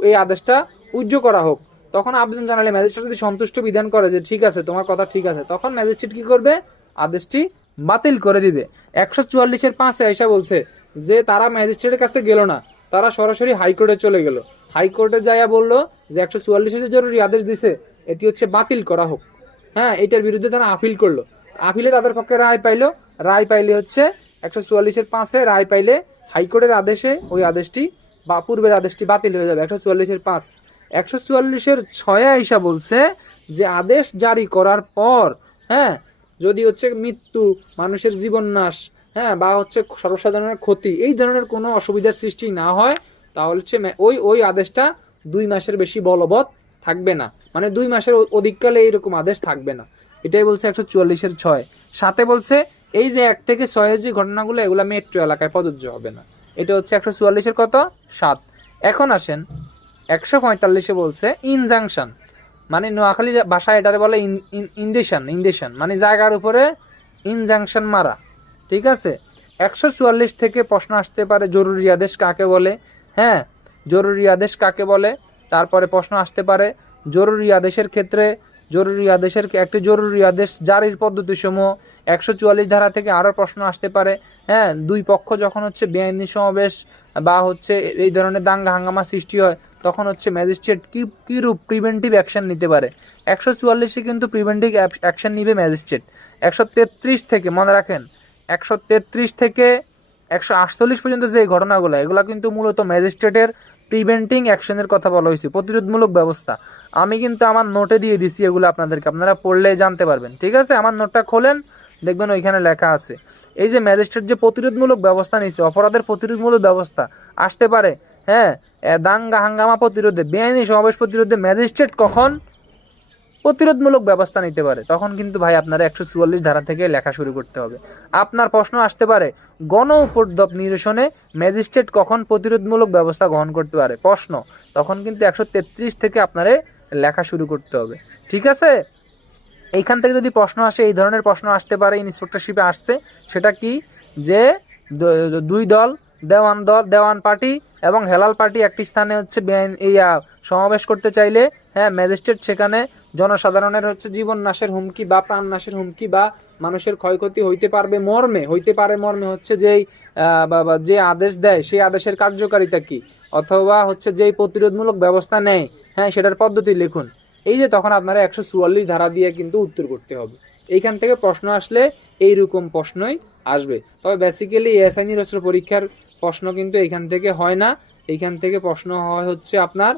এই আদেশটা উজ্জ্ব করা হোক, তখন আবেদন জানালে ম্যাজিস্ট্রেট যদি সন্তুষ্ট বিধান করে যে ঠিক আছে তোমার কথা ঠিক আছে, তখন ম্যাজিস্ট্রেট কি করবে, আদেশটি বাতিল করে দিবে। 144-এর 5-এ আইসা বলছে যে তারা ম্যাজিস্ট্রেটের কাছে গেল না, তারা সরাসরি হাইকোর্টে চলে গেল। হাইকোর্টে যাইয়া বললো যে 144-এ যে জরুরি আদেশ দিছে এটি হচ্ছে বাতিল করা হোক। হ্যাঁ, এটার বিরুদ্ধে তারা আপিল করলো, আপিলে তাদের পক্ষে রায় পাইলো, রায় পাইলে হচ্ছে 144-এর 5-এ রায় পাইলে হাইকোর্টের আদেশে ওই আদেশটি বা পূর্বের আদেশটি বাতিল হয়ে যাবে। 144-এর 5। 144-এর 6-এ আইসা বলছে যে আদেশ জারি করার পর, হ্যাঁ, যদি হচ্ছে মৃত্যু, মানুষের জীবন নাশ, হ্যাঁ, বা হচ্ছে সর্বসাধারণের ক্ষতি, এই ধরনের কোনো অসুবিধার সৃষ্টি না হয়, তাহলে হচ্ছে ওই আদেশটা 2 মাসের বেশি বলবৎ থাকবে না, মানে 2 মাসের অধিককালে এইরকম আদেশ থাকবে না। এটাই বলছে 144-এর 6। 7-এ বলছে এই যে 1 থেকে 6-এর যে ঘটনাগুলো, এগুলা মেট্রো এলাকায় প্রযোজ্য হবে না। এটা হচ্ছে 144-এর কত 7। এখন আসেন 145-এ বলছে ইনজাংশন, মানে নোয়াখালী ভাষায় এটারে বলে ইন্ডেশন, মানে জায়গার উপরে ইনজাংশন মারা। ঠিক আছে, 144 থেকে প্রশ্ন আসতে পারে জরুরি আদেশ কাকে বলে, হ্যাঁ, জরুরি আদেশ কাকে বলে। তারপরে প্রশ্ন আসতে পারে জরুরি আদেশের ক্ষেত্রে একটি জরুরি আদেশ জারির পদ্ধতি সমূহ। 144 ধারা থেকে আরো প্রশ্ন আসতে পারে, হ্যাঁ, দুই পক্ষ যখন হচ্ছে বেআইনি সমাবেশ বা হচ্ছে এই ধরনের দাঙ্গা হাঙ্গামা সৃষ্টি হয়, তখন হচ্ছে ম্যাজিস্ট্রেট কি রূপ প্রিভেন্টিভ অ্যাকশন নিতে পারে। 144-এ কিন্তু প্রিভেন্টিভ অ্যাকশন নিবে ম্যাজিস্ট্রেট। 133 থেকে মনে রাখেন, 133 থেকে 148 পর্যন্ত যে ঘটনাগুলো, এগুলা কিন্তু মূলত ম্যাজিস্ট্রেটের প্রিভেন্টিং অ্যাকশনের কথা বলা হয়েছে, প্রতিরোধমূলক ব্যবস্থা। আমি কিন্তু আমার নোটে দিয়ে দিছি এগুলো আপনাদেরকে, আপনারা পড়লে জানতে পারবেন। ঠিক আছে, আমার নোটটা খোলেন, দেখবেন ওইখানে লেখা আছে এই যে ম্যাজিস্ট্রেট যে প্রতিরোধমূলক ব্যবস্থা নিচ্ছে, অপরাধের প্রতিরোধমূলক ব্যবস্থা আসতে পারে, হ্যাঁ, দাঙ্গা হাঙ্গামা প্রতিরোধে, বেআইনি সমাবেশ প্রতিরোধে ম্যাজিস্ট্রেট কখন প্রতিরোধমূলক ব্যবস্থা নিতে পারে, তখন কিন্তু ভাই আপনারা 144 ধারা থেকে লেখা শুরু করতে হবে। আপনার প্রশ্ন আসতে পারে গণ উপদ্রব নিরসনে ম্যাজিস্ট্রেট কখন প্রতিরোধমূলক ব্যবস্থা গ্রহণ করতে পারে, প্রশ্ন তখন কিন্তু 133 থেকে আপনারে লেখা শুরু করতে হবে। ঠিক আছে, এইখান থেকে যদি প্রশ্ন আসে, এই ধরনের প্রশ্ন আসতে পারে, ইন্সপেক্টরশিপে আসছে, সেটা কি যে দুই দল, দেওয়ান পার্টি এবং হেলাল পার্টি একটি স্থানে হচ্ছে সমাবেশ করতে চাইলে, হ্যাঁ, ম্যাজিস্ট্রেট সেখানে জনসাধারণের হচ্ছে জীবন নাশের হুমকি বা প্রাণ নাশের হুমকি বা মানুষের ক্ষয়ক্ষতি হইতে পারে মর্মে হচ্ছে যে আদেশ দেয় সেই আদেশের কার্যকারিতা কি, অথবা হচ্ছে যেই প্রতিরোধমূলক ব্যবস্থা নেয়, হ্যাঁ, সেটার পদ্ধতি লিখুন। এই যে তখন আপনারা 144 ধারা দিয়ে কিন্তু উত্তর করতে হবে। এইখান থেকে প্রশ্ন আসলে এইরকম প্রশ্নই আসবে। তবে বেসিক্যালি এসআই নিরস্ত্র পরীক্ষার প্রশ্ন কিন্তু এইখান থেকে হয় না। এইখান থেকে প্রশ্ন হয় হচ্ছে আপনার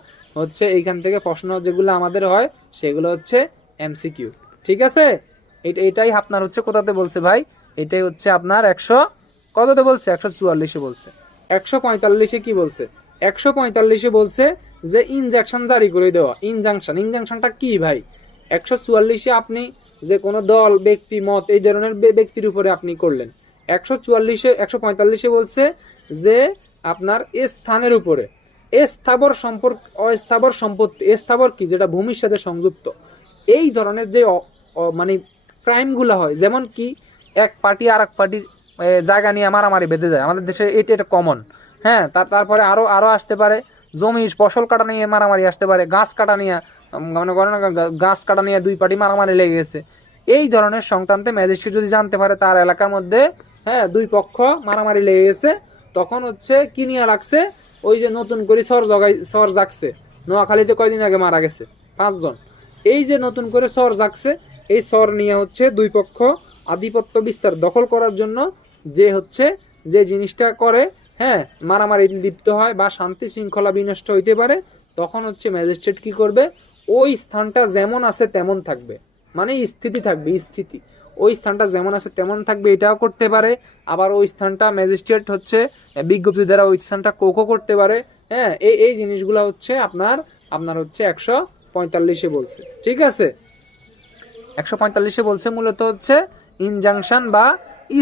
এইখান থেকে প্রশ্ন যেগুলো আমাদের হয় সেগুলো হচ্ছে এমসিকিউ। ঠিক আছে, এটাই আপনার হচ্ছে কোথাতে বলছে ভাই, এটাই হচ্ছে আপনার 100 কততে বলছে, 144-এ বলছে। 145-এ কি বলছে, 145-এ বলছে যে ইনজাংশন জারি করে দেওয়া। ইনজাংশনটা কি ভাই, 144-এ আপনি যে কোনো দল, ব্যক্তি, মত, এই ধরনের ব্যক্তির উপরে আপনি করলেন। 145-এ বলছে যে আপনার স্থানের উপরে স্থাবর সম্পত্তি, স্থাবর কি, যেটা ভূমির সাথে সংযুক্ত, এই ধরনের যে মানে ক্রাইমগুলো হয়, যেমন কি এক পার্টি আর এক পার্টির জায়গা নিয়ে মারামারি বেঁধে যায়, আমাদের দেশে এটা কমন। হ্যাঁ, তারপরে আরো আসতে পারে জমি ফসল কাটা নিয়ে মারামারি আসতে পারে, গাছ কাটা নিয়ে, মনে করেন গাছ কাটা নিয়ে দুই পার্টি মারামারি লেগে গেছে। এই ধরনের সংক্রান্তে ম্যাজিস্ট্রেট যদি জানতে পারে তার এলাকার মধ্যে, হ্যাঁ, দুই পক্ষ মারামারি লেগে গেছে, তখন হচ্ছে কি নিয়ে রাখছে, ওই যে নতুন করে সর জাগছে, নোয়াখালীতে কয়দিন আগে মারা গেছে 5 জন। এই যে নতুন করে সর জাগছে, এই সর নিয়ে হচ্ছে দুই পক্ষ আধিপত্য বিস্তার দখল করার জন্য যে হচ্ছে যে জিনিসটা করে, হ্যাঁ, মারামারি লিপ্ত হয় বা শান্তি শৃঙ্খলা বিনষ্ট হইতে পারে, তখন হচ্ছে ম্যাজিস্ট্রেট কি করবে, ওই স্থানটা যেমন আছে তেমন থাকবে, মানে স্থিতি থাকবে, স্থিতি ওই স্থানটা যেমন আছে তেমন থাকবে, এটাও করতে পারে। আবার ওই স্থানটা ম্যাজিস্ট্রেট হচ্ছে বিজ্ঞপ্তি দ্বারা ওই স্থানটা কোকো করতে পারে। হ্যাঁ, এই জিনিসগুলো হচ্ছে আপনার হচ্ছে 145-এ বলছে। ঠিক আছে, 145-এ বলছে মূলত হচ্ছে ইনজাংশন বা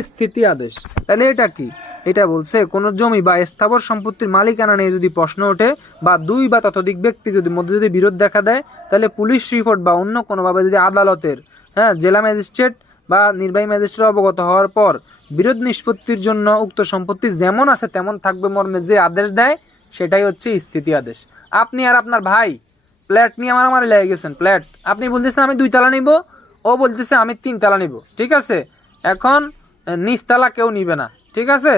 স্থিতি আদেশ। তাহলে এটা কি? এটা বলছে কোন জমি বা স্থাবর সম্পত্তির মালিকানা নিয়ে যদি প্রশ্ন ওঠে বা দুই বা ততোধিক ব্যক্তি যদি মধ্যে যদি বিরোধ দেখা দেয়, তাহলে পুলিশ রিপোর্ট বা অন্য কোনোভাবে যদি আদালতের, হ্যাঁ, জেলা ম্যাজিস্ট্রেট বা নির্বাহী ম্যাজিস্ট্রেট অবগত হওয়ার পর বিরোধ নিষ্পত্তির জন্য উক্ত সম্পত্তি যেমন আছে তেমন থাকবে মর্মে যে আদেশ দেয়, সেটাই হচ্ছে স্থিতি আদেশ। আপনি আর আপনার ভাই ফ্ল্যাট নিয়ে মারামারি লেগে গেছেন, ফ্ল্যাট আপনি বলতেছেন আমি 2 তালা নিব, ও বলতেছে আমি 3 তালা নিব। ঠিক আছে, এখন নিচতলা কেউ নিবে না। ঠিক আছে,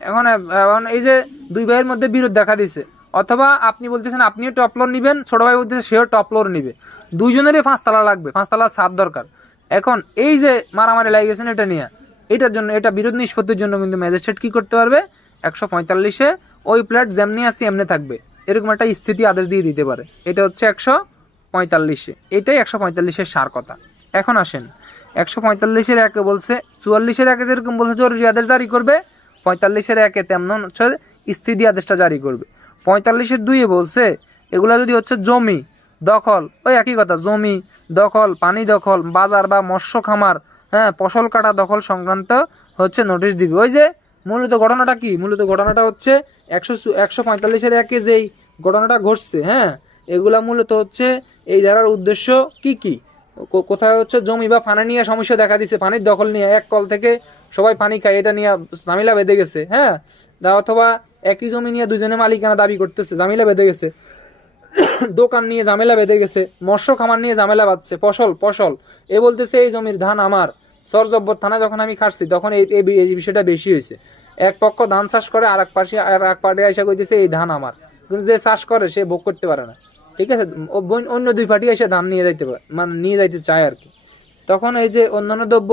এখন এখন এই যে দুই ভাইয়ের মধ্যে বিরোধ দেখা দিছে, অথবা আপনি বলতেছেন আপনিও টপ ফ্লোর নিবেন, ছোট ভাই বলতেছে সেও টপ ফ্লোর নিবে, দুইজনেরই 5 তালা লাগবে, 5 তালার ছাদ দরকার। এখন এই যে মারামারি লেগে গেছেন এটা নিয়ে, এটার জন্য, এটা বিরোধ নিষ্পত্তির জন্য কিন্তু ম্যাজিস্ট্রেট কি করতে পারবে, 145-এ ওই ফ্ল্যাট যেমনি আছে এমনি থাকবে, এরকম একটা স্থিতি আদেশ দিয়ে দিতে পারে। এটা হচ্ছে 145-এ, এটাই 145-এর সার কথা। এখন আসেন 145-এর 1-এ বলছে, 44-এর 1-এ যেরকম বলছে জরুরি আদেশ জারি করবে, 45-এর 1-এ তেমন হচ্ছে স্থিতি আদেশটা জারি করবে। 45-এর 2-এ বলছে এগুলা যদি হচ্ছে জমি দখল, ওই একই কথা, জমি দখল, পানি দখল, বাজার বা মৎস্য খামার, হ্যাঁ, ফসল কাটা দখল সংক্রান্ত হচ্ছে নোটিশ দিবে। ওই যে মূলত ঘটনাটা কি, মূলত ঘটনাটা হচ্ছে 145-এর 1-এ যেই ঘটনাটা ঘটছে, হ্যাঁ, এগুলা মূলত হচ্ছে এই ধারার উদ্দেশ্য কি কি, কোথায় হচ্ছে জমি বা পানি নিয়ে সমস্যা দেখা দিছে, পানির দখল নিয়ে, এক কল থেকে সবাই পানি খায়, এটা নিয়ে ঝামেলা বেঁধে গেছে, হ্যাঁ, অথবা একই জমি নিয়ে দুজনে মালিকানা দাবি করতেছে, ঝামেলা বেঁধে গেছে, দোকান নিয়ে ঝামেলা বেঁধে গেছে, মৎস্য খামার নিয়ে ঝামেলা বাঁধছে, ফসল এ বলতেছে এই জমির ধান আমার, সরজব্বর থানায় যখন আমি খাটছি তখন এই বিষয়টা বেশি হয়েছে, এক পক্ষ ধান চাষ করে আর এক পাশে আইসা কইতেছে এই ধান আমার, কিন্তু যে চাষ করে সে ভোগ করতে পারে না। ঠিক আছে, অন্য 2 পার্টি এসে ধান নিয়ে যাইতে পারে, মানে নিয়ে যাইতে চায় আর কি। তখন এই যে অন্যান্য দ্রব্য,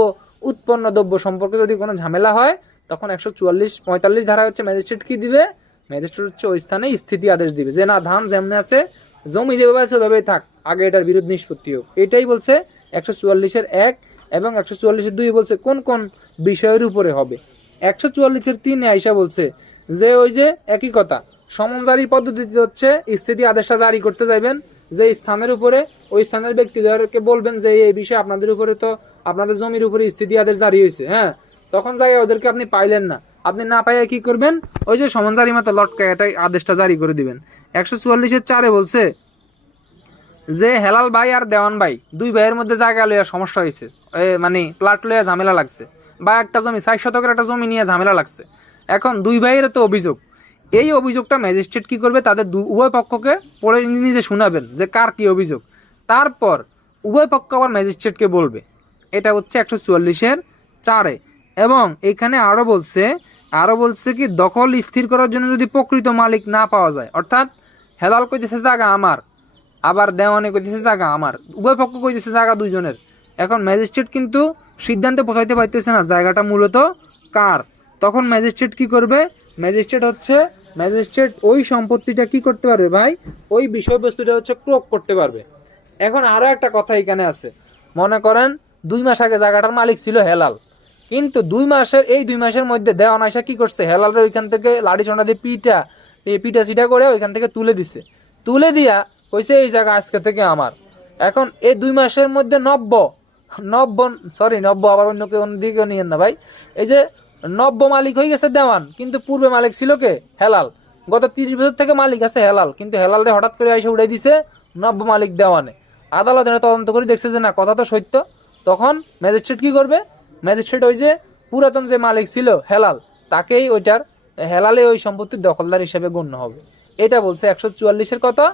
উৎপন্ন দ্রব্য সম্পর্কে যদি কোনো ঝামেলা হয়, তখন 144-45 ধারা হচ্ছে ম্যাজিস্ট্রেট কি দিবে, ম্যাজিস্ট্রেট হচ্ছে ওই স্থানে স্থিতি আদেশ দিবে যে না, ধান যেমনি আছে, জমি যেভাবে আছে ওইভাবেই থাক, আগে এটার বিরোধ নিষ্পত্তি হোক। এটাই বলছে 144-এর 1, এবং 144-এর 2 বলছে কোন কোন বিষয়ের উপরে হবে। 144-এর 3-এ আইসা বলছে যে ওই যে একই কথা, সমন জারির পদ্ধতিতে হচ্ছে স্থিতি আদেশটা জারি করতে যাইবেন, যে স্থানের উপরে ওই স্থানের ব্যক্তিদেরকে বলবেন যে এই বিষয়ে আপনাদের উপরে তো, আপনাদের জমির উপরে স্থিতি আদেশ জারি হয়েছে, হ্যাঁ, তখন যাই ওদেরকে আপনি পাইলেন না, আপনি না পাইয়া কি করবেন, ওই যে সমন জারি মতো লটকায় এটাই আদেশটা জারি করে দিবেন। 144-এর 4-এ বলছে যে হেলাল ভাই আর দেওয়ান ভাই, 2 ভাইয়ের মধ্যে জায়গা লইয়া সমস্যা হয়েছে, মানে প্লাট লইয়া ঝামেলা লাগছে, বা একটা জমি 60 শতকের একটা জমি নিয়ে ঝামেলা লাগছে। এখন 2 ভাইয়ের তো অভিযোগ, এই অভিযোগটা ম্যাজিস্ট্রেট কি করবে, তাদের উভয় পক্ষকে পড়ে নিজে শোনাবেন যে কার কি অভিযোগ, তারপর উভয় পক্ষ আবার ম্যাজিস্ট্রেটকে বলবে। এটা হচ্ছে 144-এর 4-এ। এবং এখানে আরো বলছে কি, দখল স্থির করার জন্য যদি প্রকৃত মালিক না পাওয়া যায়, অর্থাৎ হেলাল কইতেছে জায়গা আমার, আবার দেওয়ানে কইতেছে জায়গা আমার, উভয় পক্ষ কইতেছে জায়গা দুইজনের, এখন ম্যাজিস্ট্রেট কিন্তু সিদ্ধান্তে পৌঁছাইতে পারতেছে না জায়গাটা মূলত কার, তখন ম্যাজিস্ট্রেট কি করবে, ম্যাজিস্ট্রেট ওই সম্পত্তিটা কি করতে পারবে ভাই, ওই বিষয়বস্তুটা হচ্ছে ক্রোক করতে পারবে। এখন আরো একটা কথা এখানে আছে, মনে করেন 2 মাস আগে জায়গাটার মালিক ছিল হেলাল, কিন্তু 2 মাসের মধ্যে দেওয়ান আইসা কি করছে, হেলালের ওইখান থেকে লাঠি চন্ডা দিয়ে পিটা সিটা করে ওইখান থেকে তুলে দিয়া কইছে এই জায়গা আজকে থেকে আমার। এখন এই 2 মাসের মধ্যে নব্য আবার অন্যদিকে নিয়েন না ভাই, এই যে নব্য মালিক হয়ে গেছে দেওয়ান, কিন্তু পূর্বে মালিক ছিল কে, হেলাল, গত 30 বছর থেকে মালিক আছে হেলাল, কিন্তু হেলালরে হঠাৎ করে এসে উড়াই দিছে নব্য মালিক দেওয়ানে। আদালত তদন্ত করে দেখছে যে না, কথা তো সত্য, তখন ম্যাজিস্ট্রেট কি করবে, ম্যাজিস্ট্রেট ওই যে পুরাতন যে মালিক ছিল হেলাল, তাকেই ওইটার হেলালে ওই সম্পত্তির দখলদার হিসেবে গণ্য হবে। এটা বলছে 144-এর কথা,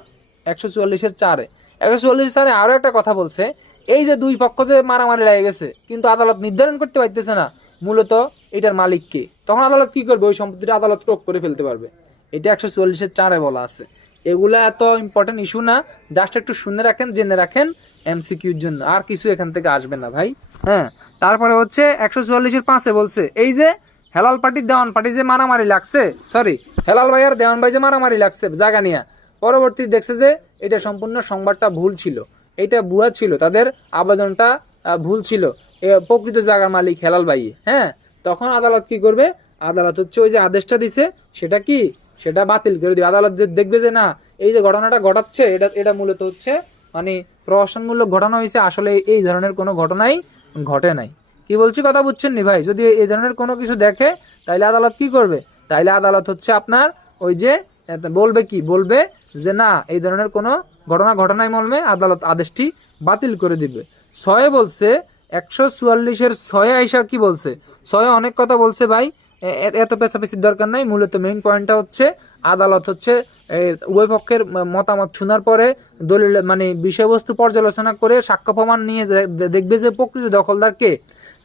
144-এর 4-এ। 144-এর 4-এ আরো একটা কথা বলছে, এই যে 2 পক্ষ যে মারামারি লেগে গেছে, কিন্তু আদালত নির্ধারণ করতে পারতেছে না মূলত এটার মালিক কে, তখন আদালত কি করবে, ওই সম্পত্তিটা আদালত ক্রোক করে ফেলতে পারবে। এটা 144-4 বলা আছে। এগুলা এত ইম্পর্টেন্ট ইস্যু না, জাস্ট একটু শুনে রাখেন, জেনে রাখেন এমসিকিউর জন্য, আর কিছু এখান থেকে আসবে না ভাই। হ্যাঁ, তারপরে হচ্ছে 144-5 বলছে এই যে হেলাল পার্টির দেওয়ান পার্টি যে মারামারি লাগছে, সরি হেলাল ভাই আর দেওয়ান ভাই যে মারামারি লাগছে জায়গা নিয়ে, পরবর্তী দেখছে যে এটা সম্পূর্ণ সংবাদটা ভুল ছিল, এটা ভুয়া ছিল, তাদের আবেদনটা ভুল ছিল, প্রকৃত জায়গার মালিক হেলাল ভাই। হ্যাঁ, তখন আদালত কি করবে, আদালত হচ্ছে ওই যে আদেশটা দিছে সেটা কি, সেটা বাতিল করে দিবে। আদালত দেখবে যে না, এই যে ঘটনাটা ঘটাচ্ছে এটা মূলত হচ্ছে মানে প্রহসনমূলক ঘটনা হয়েছে, আসলে এই ধরনের কোনো ঘটনাই ঘটে নাই। কি বলছি কথা বুঝছেন নি ভাই? যদি এই ধরনের কোনো কিছু দেখে তাইলে আদালত কি করবে, তাইলে আদালত হচ্ছে আপনার ওই যে বলবে কি, বলবে যে না এই ধরনের কোনো ঘটনায় মর্মে আদালত আদেশটি বাতিল করে দিবে। 6 বলছে 144-6 আইসা কি বলছে, 6 অনেক কথা বলছে ভাই, এত পেছাপেছির দরকার নাই। মূলত মেইন পয়েন্টটা হচ্ছে আদালত হচ্ছে উভয় পক্ষের মতামত শোনার পরে দলিল মানে বিষয়বস্তু পর্যালোচনা করে সাক্ষ্য প্রমাণ নিয়ে দেখবে যে প্রকৃত দখলদার কে,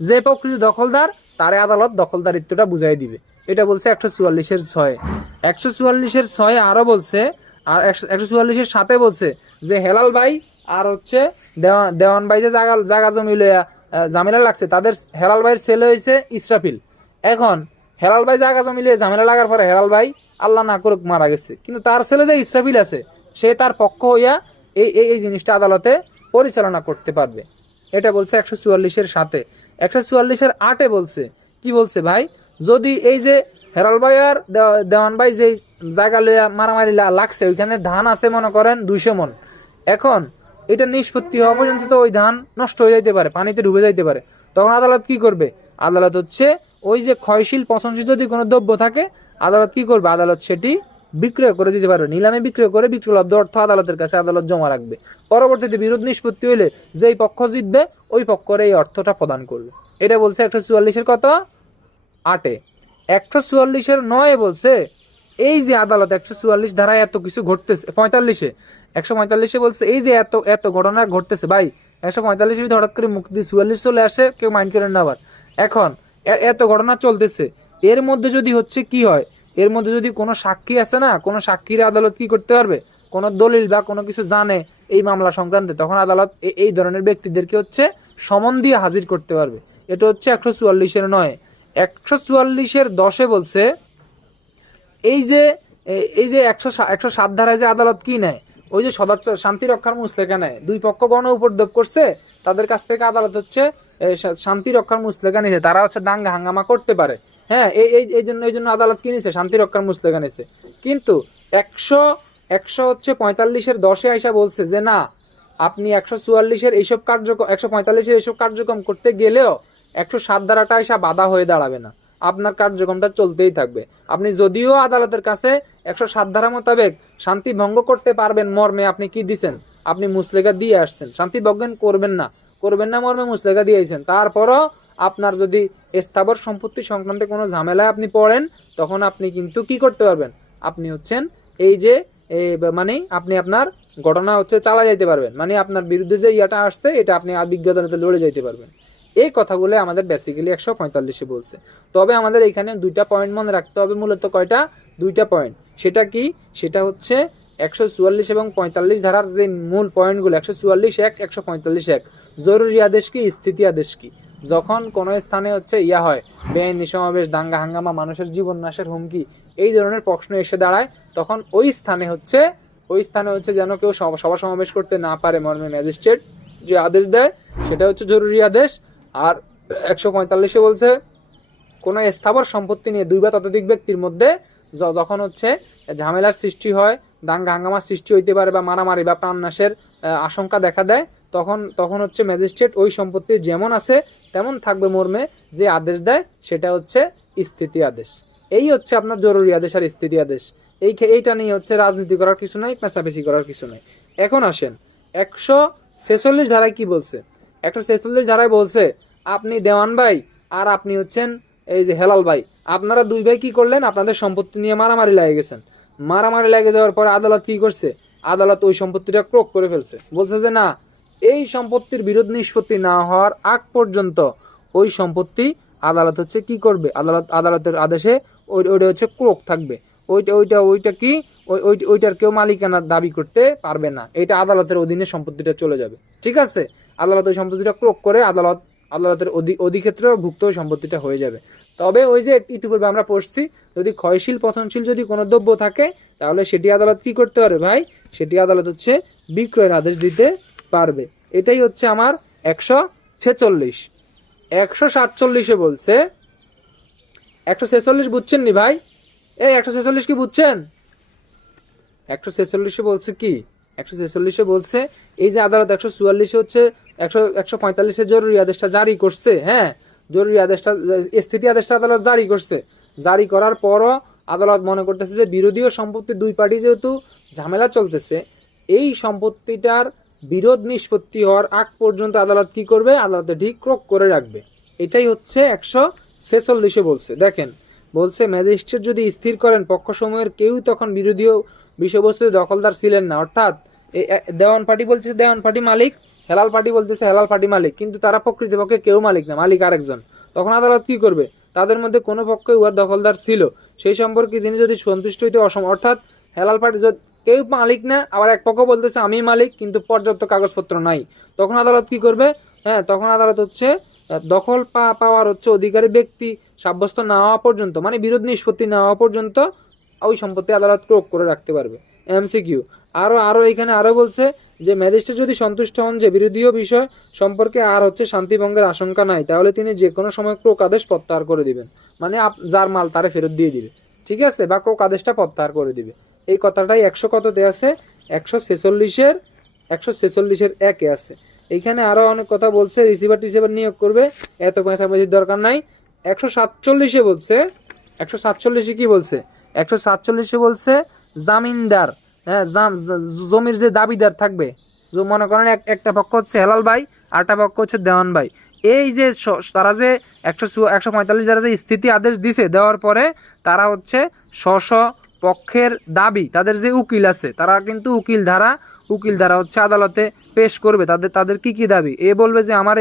যে প্রকৃত দখলদার তারে আদালত দখলদারিত্বটা বুঝাই দিবে। এটা বলছে 144-6। 144-6 আরো বলছে, আর 144-7 বলছে যে হেলাল ভাই আর হচ্ছে দেওয়ান ভাই যে জায়গা জমি লইয়া ঝামেলা লাগছে, তাদের হেলাল ভাইয়ের ছেলে হয়েছে ইসরাফিল। এখন হেলাল ভাই জায়গা জমি লইয়া ঝামেলা লাগার পরে হেলাল ভাই আল্লাহ না করুক মারা গেছে, কিন্তু তার ছেলে যে ইসরাফিল আছে সে তার পক্ষ হইয়া এই জিনিসটা আদালতে পরিচালনা করতে পারবে। এটা বলছে 144-7। 144-8 বলছে কি বলছে ভাই, যদি এই যে হেলাল ভাই আর দেওয়ান ভাই যে জায়গা লইয়া মারামারি লাগছে, ওইখানে ধান আছে মনে করেন 200 মন, এখন এটা নিষ্পত্তি হওয়া পর্যন্ত তো ওই ধান নষ্ট হয়ে যাইতে পারে, পানিতে ডুবে যাইতে পারে, তখন আদালত কি করবে, আদালত হচ্ছে ওই যে ক্ষয়শীল পচনশীল যদি কোনো দ্রব্য থাকে আদালত কি করবে, আদালত সেটি বিক্রয় করে দিতে পারবে, নিলামে বিক্রয় করে বিক্রয়লব্ধ অর্থ আদালতের কাছে আদালত জমা রাখবে। পরবর্তীতে বিরোধ নিষ্পত্তি হইলে যেই পক্ষ জিতবে ওই পক্ষের এই অর্থটা প্রদান করবে। এটা বলছে 144-এর কত 8। 144-9 বলছে এই যে আদালত 144 ধারায় এত কিছু ঘটতেছে, 145-এ বলছে এই যে এত ঘটনা ঘটতেছে ভাই, 145-এর ভিতরে হঠাৎ করে মুক্তি 44 চলে আসে, কেউ মাইন্ড করেন না আবার। এখন এত ঘটনা চলতেছে, এর মধ্যে যদি হচ্ছে কি হয়, এর মধ্যে যদি কোনো সাক্ষী আছে না, কোনো সাক্ষীর আদালত কি করতে পারবে, কোনো দলিল বা কোনো কিছু জানে এই মামলা সংক্রান্তে, তখন আদালত এই ধরনের ব্যক্তিদেরকে হচ্ছে সমন দিয়ে হাজির করতে পারবে। এটা হচ্ছে 144-9। 144-10 বলছে এই যে 107 ধারায় যে আদালত কি নেয়, ওই যে শান্তি রক্ষার মুসলেখা নেয়, দুই পক্ষ গণ উপদ্রব করছে, তাদের কাছ থেকে আদালত হচ্ছে শান্তি রক্ষার মুসলেখা নিছে, তারা হচ্ছে দাঙ্গা হাঙ্গামা করতে পারে। হ্যাঁ, এই জন্য আদালত কি নিছে, শান্তি রক্ষার মুসলেখা নিছে। কিন্তু 145-10 আইসা বলছে যে না, আপনি 144-এর এইসব কার্যক্রম 145-এর এইসব কার্যক্রম করতে গেলেও 107 ধারাটা আইসা বাধা হয়ে দাঁড়াবে না, আপনার কার্যক্রমটা চলতেই থাকবে। আপনি যদিও আদালতের কাছে 107 ধারা মোতাবেক শান্তি ভঙ্গ করতে পারবেন মর্মে আপনি কি দিছেন, আপনি মুসলেখা দিয়ে আসছেন, শান্তি ভঙ্গ করবেন না মর্মে মুসলেখা দিয়ে আসছেন, তারপরও আপনার যদি স্থাবর সম্পত্তি সংক্রান্ত কোনো ঝামেলায় আপনি পড়েন, তখন আপনি কিন্তু কি করতে পারবেন, আপনি হচ্ছেন এই যে মানে আপনি আপনার ঘটনা হচ্ছে চালা যাইতে পারবেন, মানে আপনার বিরুদ্ধে যে ইয়াটা আসছে এটা আপনি অভিজ্ঞতার লড়ে যাইতে পারবেন। এই কথাগুলো আমাদের বেসিক্যালি 145-এ বলছে। তবে আমাদের এখানে 2টা পয়েন্ট মনে রাখতে হবে, মূলত কয়টা, 2টা পয়েন্ট। সেটা কি, সেটা হচ্ছে 144 এবং 45 ধারার যে মূল পয়েন্টগুলো, 144-1, 145-1, জরুরি আদেশ কি, স্থিতি আদেশ কি। যখন কোনো স্থানে হচ্ছে ইয়া হয়, বেআইনি সমাবেশ, দাঙ্গা হাঙ্গামা, মানুষের জীবন নাশের হুমকি, এই ধরনের প্রশ্ন এসে দাঁড়ায়, তখন ওই স্থানে হচ্ছে যেন কেউ সভা সমাবেশ করতে না পারে মর্মে ম্যাজিস্ট্রেট যে আদেশ দেয় সেটা হচ্ছে জরুরি আদেশ। আর 145-এ বলছে কোনো স্থাবর সম্পত্তি নিয়ে 2 বা ততোধিক ব্যক্তির মধ্যে যখন হচ্ছে ঝামেলার সৃষ্টি হয়, দাঙ্গা হাঙ্গামার সৃষ্টি হইতে পারে বা মারামারি বা প্রাণনাশের আশঙ্কা দেখা দেয়, তখন হচ্ছে ম্যাজিস্ট্রেট ওই সম্পত্তি যেমন আছে তেমন থাকবে মর্মে যে আদেশ দেয় সেটা হচ্ছে স্থিতি আদেশ। এই হচ্ছে আপনার জরুরি আদেশ আর স্থিতি আদেশ। এইটা নিয়ে হচ্ছে রাজনীতি করার কিছু নাই, পেঁচাপেচি করার কিছু নাই। এখন আসেন 146 ধারায় কি বলছে। 146 ধারায় বলছে আপনি দেওয়ান ভাই আর আপনি হচ্ছেন এই যে হেলাল ভাই, আপনারা 2 ভাই কি করলেন, আপনাদের সম্পত্তি নিয়ে মারামারি লেগে গেছেন। মারামারি লেগে যাওয়ার পরে আদালত কি করছে, আদালত ওই সম্পত্তিটা ক্রোক করে ফেলছে, বলছে যে না, এই সম্পত্তির বিরোধ নিষ্পত্তি না হওয়ার আগ পর্যন্ত ওই সম্পত্তি আদালত হচ্ছে কি করবে, আদালতের আদেশে ওইটা হচ্ছে ক্রোক থাকবে। ওইটা কি ওইটার কেউ মালিকানা দাবি করতে পারবে না, এটা আদালতের অধীনে সম্পত্তিটা চলে যাবে। ঠিক আছে, আদালত ওই সম্পত্তিটা ক্রোক করে আদালতের অধিক্ষেত্রে ভুক্ত সম্পত্তিটা হয়ে যাবে। তবে ওই যে ইতিপূর্বে আমরা পড়ছি, যদি ক্ষয়শীল পতনশীল যদি কোনো দ্রব্য থাকে তাহলে সেটি আদালত কি করতে পারবে ভাই, সেটি আদালত হচ্ছে বিক্রয়ের আদেশ দিতে পারবে। এটাই হচ্ছে আমার 146। 147 বলছে, 146 বুঝছেন নি ভাই? এই 146 কি বুঝছেন? 146 বলছে কি, 146 বলছে এই যে আদালত 144 হচ্ছে 145 জরুরি আদেশটা জারি করছে। হ্যাঁ, জরুরি আদেশটা স্থিতি আদেশটা আদালত জারি করছে। জারি করার পরও আদালত মনে করতেছে যে বিরোধী ও সম্পত্তি দুই পার্টি যেহেতু ঝামেলা চলতেছে, এই সম্পত্তিটার বিরোধ নিষ্পত্তি হওয়ার আগ পর্যন্ত আদালত কি করবে, আদালতে ঠিক ক্রোক করে রাখবে। এটাই হচ্ছে 146 বলছে। দেখেন বলছে, ম্যাজিস্ট্রেট যদি স্থির করেন পক্ষসমূহের কেউ তখন বিরোধী বিষয়বস্তুতে দখলদার ছিলেন না, অর্থাৎ দেওয়ান পার্টি বলতেছে দেওয়ান পার্টি মালিক, হেলাল পার্টি বলতেছে হেলাল পার্টি মালিক, কিন্তু তারা প্রকৃতপক্ষে কেউ মালিক না, মালিক আরেকজন। তখন আদালত কি করবে, তাদের মধ্যে কোনো পক্ষে উহার দখলদার ছিল সেই সম্পর্কে তিনি যদি সন্তুষ্ট হইতে অর্থাৎ হেলাল পার্টি কেউ মালিক না, আবার এক পক্ষ বলতেছে আমি মালিক কিন্তু পর্যাপ্ত কাগজপত্র নাই, তখন আদালত কি করবে, হ্যাঁ তখন আদালত হচ্ছে দখল পাওয়ার হচ্ছে অধিকারী ব্যক্তি সাব্যস্ত না হওয়া পর্যন্ত, মানে বিরোধ নিষ্পত্তি না হওয়া পর্যন্ত ওই সম্পত্তি আদালত ক্রোক করে রাখতে পারবে। এমসিকিউ আরো এখানে আরো বলছে যে ম্যাজিস্ট্রেট যদি সন্তুষ্ট হন যে বিরোধীয় বিষয় সম্পর্কে আর হচ্ছে শান্তিভঙ্গের আশঙ্কা নাই, তাহলে তিনি যে কোনো সময় ক্রোক আদেশ প্রত্যাহার করে দিবেন, মানে যার মাল তারে ফেরত দিয়ে দিবে। ঠিক আছে, বা ক্রোক আদেশটা প্রত্যাহার করে দিবে। এই কথাটাই 100 কততে আছে, 146-এর 1-এ আছে। এইখানে আরো অনেক কথা বলছে, রিসিভার টিসিভার নিয়োগ করবে, এত পয়সাপাতির দরকার নাই। 147 বলছে, 147 কি বলছে, 147 বলছে জামিনদার, হ্যাঁ জমির যে দাবিদার থাকবে, মনে করেন একটা পক্ষ হচ্ছে হেলাল ভাই আর একটা পক্ষ হচ্ছে দেওয়ান ভাই, এই যে তারা যে 145 দ্বারা যে স্থিতি আদেশ দিছে, দেওয়ার পরে তারা হচ্ছে স্ব পক্ষের দাবি, তাদের যে উকিল আছে তারা কিন্তু উকিল দ্বারা হচ্ছে আদালতে পেশ করবে তাদের কি দাবি। এ বলবে যে আমার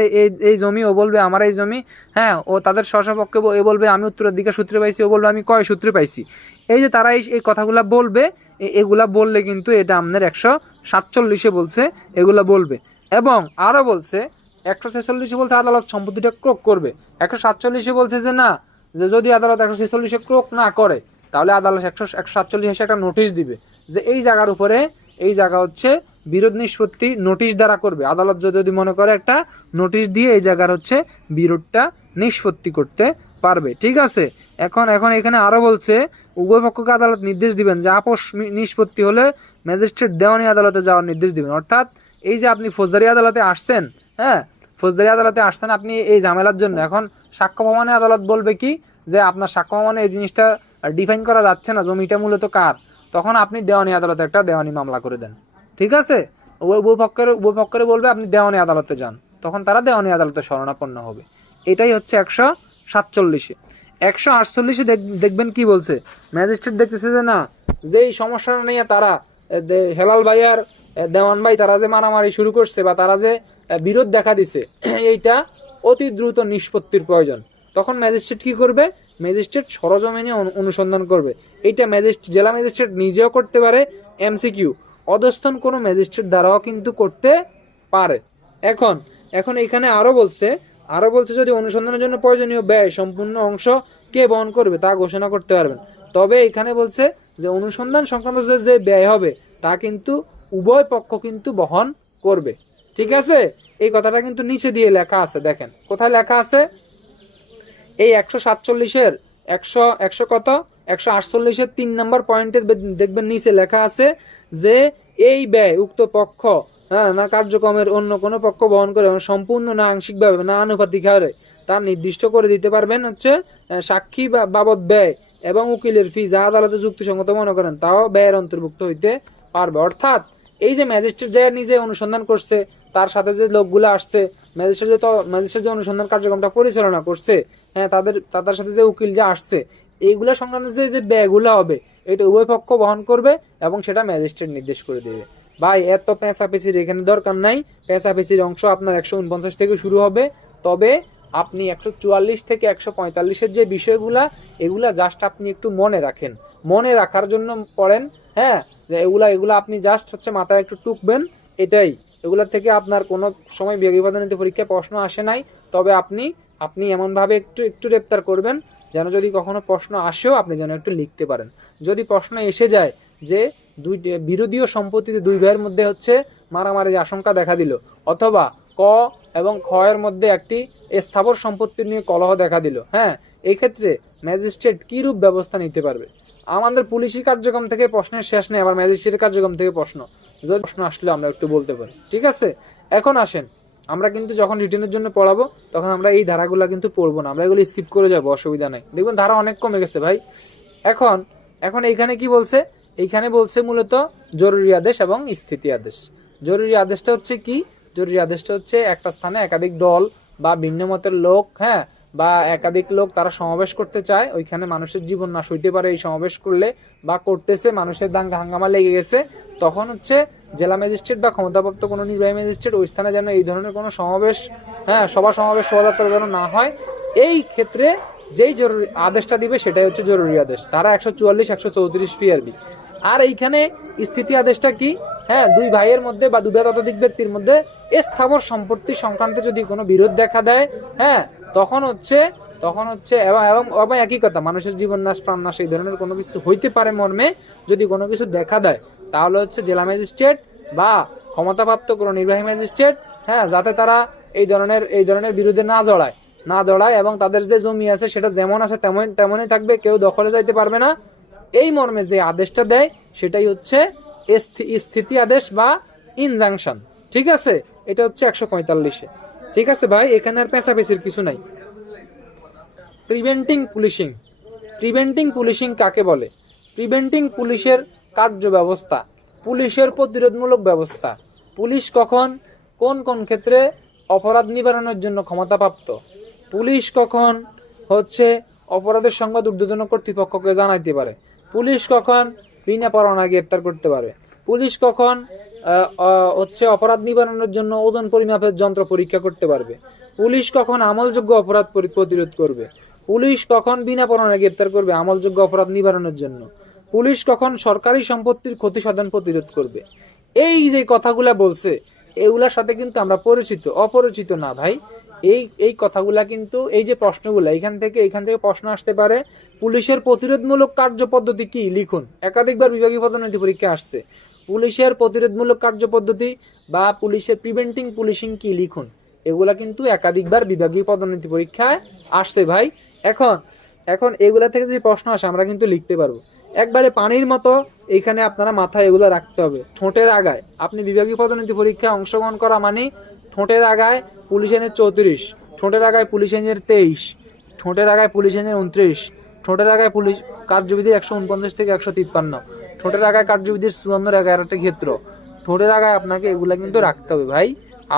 এই জমি, ও বলবে আমার এই জমি, হ্যাঁ, ও তাদের স্বপক্ষে এ বলবে আমি উত্তরাধিকার সূত্রে পাইছি, ও বলবে আমি কয় সূত্রে পাইছি। এই যে তারা এই কথাগুলা বলবে, এগুলা বললে কিন্তু এটা আমাদের 147 বলছে এগুলা বলবে। এবং আরো বলছে 146 বলছে আদালত সম্পত্তিটা ক্রোক করবে। 147 বলছে যে না, যে যদি আদালত 146 ক্রোক না করে তাহলে আদালত 147 এসে একটা নোটিশ দিবে যে এই জায়গার উপরে, এই জায়গা হচ্ছে বিরোধ নিষ্পত্তি নোটিশ দ্বারা করবে। আদালত যদি মনে করে একটা নোটিশ দিয়ে এই জায়গার হচ্ছে বিরোধটা নিষ্পত্তি করতে পারবে। ঠিক আছে, এখন এখানে আরো বলছে উভয় পক্ষকে আদালত নির্দেশ দিবেন যে আপোষ নিষ্পত্তি হলে ম্যাজিস্ট্রেট দেওয়ানি আদালতে যাওয়ার নির্দেশ দিবেন। অর্থাৎ এই যে আপনি ফৌজদারি আদালতে আসছেন, হ্যাঁ ফৌজদারি আদালতে আসছেন আপনি এই ঝামেলার জন্য, এখন সাক্ষ্য প্রমাণে আদালত বলবে কি যে আপনার সাক্ষ্য প্রমাণে এই জিনিসটা ডিফাইন করা যাচ্ছে না, জমিটা মূলত কার, তখন আপনি দেওয়ানি আদালতে একটা দেওয়ানি মামলা করে দেন। ঠিক আছে, উভয় পক্ষের বলবে আপনি দেওয়ানি আদালতে যান, তখন তারা দেওয়ানি আদালতে শরণাপন্ন হবে। এটাই হচ্ছে 147। 148 দেখবেন কি বলছে, ম্যাজিস্ট্রেট দেখতেছে যে না, যে এই সমস্যাটা নিয়ে তারা হেলাল ভাই আর দেওয়ান ভাই তারা যে মারামারি শুরু করছে বা তারা যে বিরোধ দেখা দিছে, এইটা অতি দ্রুত নিষ্পত্তির প্রয়োজন। তখন ম্যাজিস্ট্রেট কি করবে, ম্যাজিস্ট্রেট সরজমিনে অনুসন্ধান করবে। এইটা জেলা ম্যাজিস্ট্রেট নিজেও করতে পারে, এমসিকিউ অধস্থন কোনো ম্যাজিস্ট্রেট দ্বারাও কিন্তু করতে পারে। এখন এখানে আরো বলছে যদি অনুসন্ধানের জন্য প্রয়োজনীয় ব্যয় সম্পূর্ণ অংশ কে বহন করবে তা ঘোষণা করতে পারবেন। তবে এখানে বলছে যে অনুসন্ধান সংক্রান্ত যে ব্যয় হবে তা কিন্তু উভয় পক্ষ কিন্তু বহন করবে। ঠিক আছে, এই কথাটা কিন্তু নিচে দিয়ে লেখা আছে, দেখেন কোথায় লেখা আছে, এই 147-এর 148-এর 3 নম্বর পয়েন্টের দেখবেন নিচে লেখা আছে যে এই ব্যয় উক্ত পক্ষ, হ্যাঁ, না কার্যক্রমের অন্য কোনো পক্ষ বহন করে সম্পূর্ণ না আংশিকভাবে না আনুপাতিক হারে তা নির্দিষ্ট করে দিতে পারবেন হচ্ছে সাক্ষী বাবদ ব্যয় এবং উকিলের ফি যা আদালতে যুক্তিসঙ্গত মনে করেন তাও ব্যয়ের অন্তর্ভুক্ত হইতে পারবে। অর্থাৎ এই যে ম্যাজিস্ট্রেট যে নিজে অনুসন্ধান করছে, তার সাথে যে লোকগুলো আসছে, ম্যাজিস্ট্রেট যে অনুসন্ধান কার্যক্রমটা পরিচালনা করছে, হ্যাঁ তাদের সাথে যে উকিল যে আসছে, এইগুলা সংক্রান্ত যে ব্যয়গুলো হবে এটা উভয় পক্ষ বহন করবে এবং সেটা ম্যাজিস্ট্রেট নির্দেশ করে দেবে। ভাই এত পেঁচাপেচির এখানে দরকার নাই, পেঁচাপেচির অংশ আপনার 149 থেকে শুরু হবে। তবে আপনি 144 থেকে 145-এর যে বিষয়গুলা, এগুলা জাস্ট আপনি একটু মনে রাখেন, মনে রাখার জন্য পড়েন। হ্যাঁ, যে এগুলা আপনি জাস্ট হচ্ছে মাথায় একটু টুকবেন, এটাই। এগুলা থেকে আপনার কোনো সময় বিভাগীয় পদোন্নতি পরীক্ষায় প্রশ্ন আসে নাই, তবে আপনি এমনভাবে একটু গ্রেপ্তার করবেন যেন যদি কখনো প্রশ্ন আসেও আপনি যেন একটু লিখতে পারেন। যদি প্রশ্ন এসে যায় যে বিরোধী সম্পত্তিতে দুই ভাইয়ের মধ্যে হচ্ছে মারামারির আশঙ্কা দেখা দিল, অথবা ক এবং খ এর মধ্যে একটি স্থাবর সম্পত্তি নিয়ে কলহ দেখা দিল, হ্যাঁ, এই ক্ষেত্রে ম্যাজিস্ট্রেট কি রূপ ব্যবস্থা নিতে পারবে। আমাদের পুলিশি কার্যক্রম থেকে প্রশ্নের শেষ নেই, আবার ম্যাজিস্ট্রেটের কার্যক্রম থেকে প্রশ্ন, যদি প্রশ্ন আসলে আমরা একটু বলতে পারি। ঠিক আছে, এখন আসেন, আমরা কিন্তু যখন রিটেনের জন্য পড়াবো তখন আমরা এই ধারাগুলো কিন্তু পড়বো না, আমরা এগুলো স্কিপ করে যাবো, অসুবিধা নাই। দেখবেন ধারা অনেক কমে গেছে ভাই। এখন এইখানে কি বলছে, এইখানে বলছে মূলত জরুরি আদেশ এবং স্থিতি আদেশ। জরুরি আদেশটা হচ্ছে কি, জরুরি আদেশটা হচ্ছে একটা স্থানে একাধিক দল বা ভিন্ন মতের লোক, হ্যাঁ, বা একাধিক লোক তারা সমাবেশ করতে চায়, ওইখানে মানুষের জীবন নাশ হইতে পারে এই সমাবেশ করলে, বা করতেছে, মানুষের দাঙ্গা হাঙ্গামা লেগে গেছে, তখন হচ্ছে জেলা ম্যাজিস্ট্রেট বা ক্ষমতাপ্রাপ্ত কোনো নির্বাহী ম্যাজিস্ট্রেট ওই স্থানে যেন এই ধরনের কোনো সমাবেশ, হ্যাঁ, সমাবেশ শোভাযাত্রা যেন না হয়, এই ক্ষেত্রে যেই জরুরি আদেশটা দিবে সেটাই হচ্ছে জরুরি আদেশ, ধারা 144, 134 PRB। আর এইখানে স্থিতি আদেশটা কি, হ্যাঁ, দুই ভাইয়ের মধ্যে বা দুই বা ততোধিক ব্যক্তির মধ্যে স্থাবর সম্পত্তি সংক্রান্ত যদি কোনো বিরোধ দেখা দেয়, হ্যাঁ, তখন হচ্ছে এবং একই কথা, মানুষের জীবন নাশ, প্রাণ নাশ, এই ধরনের কোনো কিছু হইতে পারে মর্মে যদি কোনো কিছু দেখা দেয়, তাহলে হচ্ছে জেলা ম্যাজিস্ট্রেট বা ক্ষমতাপ্রাপ্ত কোনো নির্বাহী ম্যাজিস্ট্রেট, হ্যাঁ, যাতে তারা এই ধরনের বিরুদ্ধে না জড়ায় এবং তাদের যে জমি আছে সেটা যেমন আছে তেমনই থাকবে, কেউ দখলে যাইতে পারবে না, এই মর্মে যে আদেশটা দেয় সেটাই হচ্ছে স্থিতি আদেশ বা ইনজাংশন। ঠিক আছে, এটা হচ্ছে 145-এ। ঠিক আছে ভাই, এখানে আর পেঁচাপেচির কিছু নাই। প্রিভেন্টিং পুলিশিং কাকে বলে? প্রিভেন্টিং পুলিশের কার্য ব্যবস্থা, পুলিশের প্রতিরোধমূলক ব্যবস্থা। পুলিশ কখন কোন ক্ষেত্রে অপরাধ নিবারণের জন্য ক্ষমতাপ্রাপ্ত, পুলিশ কখন হচ্ছে অপরাধের সংবাদ ঊর্ধ্বতন কর্তৃপক্ষকে জানাইতে পারে, পুলিশ কখন বিনা পরোয়ানায় গ্রেপ্তার করতে পারে, পুলিশ কখন হচ্ছে অপরাধ নিবারণের জন্য ওজন পরিমাপের যন্ত্র পরীক্ষা করতে পারবে, পুলিশ কখন আমলযোগ্য অপরাধ প্রতিরোধ করবে, পুলিশ কখন বিনা পরোয়ানায় গ্রেপ্তার করবে আমলযোগ্য অপরাধ নিবারণের জন্য, পুলিশ কখন সরকারি সম্পত্তির ক্ষতি সাধন প্রতিরোধ করবে। এই যে কথাগুলা বলছে, এগুলার সাথে কিন্তু আমরা অপরিচিত না ভাই। এই কথাগুলা কিন্তু, এই যে প্রশ্নগুলা এখান থেকে প্রশ্ন আসতে পারে, পুলিশের প্রতিরোধমূলক কার্যপদ্ধতি কি লিখুন। একাধিকবার বিভাগীয় পদোন্নতি পরীক্ষা আসছে, পুলিশের প্রতিরোধমূলক কার্যপদ্ধতি বা পুলিশের প্রিভেন্টিং পুলিশিং কি লিখুন। এগুলা কিন্তু একাধিকবার বিভাগীয় পদোন্নতি পরীক্ষায় আসছে ভাই। এখন এগুলা থেকে যদি প্রশ্ন আসে আমরা কিন্তু লিখতে পারবো একবারে পানির মতো। এইখানে আপনারা মাথায় এগুলো রাখতে হবে। ঠোঁটের আগায় আপনি বিভাগীয় পদোন্নতি পরীক্ষায় অংশগ্রহণ করা মানে ঠোঁটের আগায় পুলিশ আইনের 34, ঠোঁটের আগায় পুলিশ আইনের 23, ঠোঁটের আগায় পুলিশ আইনের 29, ঠোঁটের আগায় পুলিশ কার্যবিধির 149 থেকে 153, ঠোঁটের আগায় কার্যবিধির 54-11টি ক্ষেত্র। ঠোঁটের আগায় আপনাকে এগুলা কিন্তু রাখতে হবে ভাই।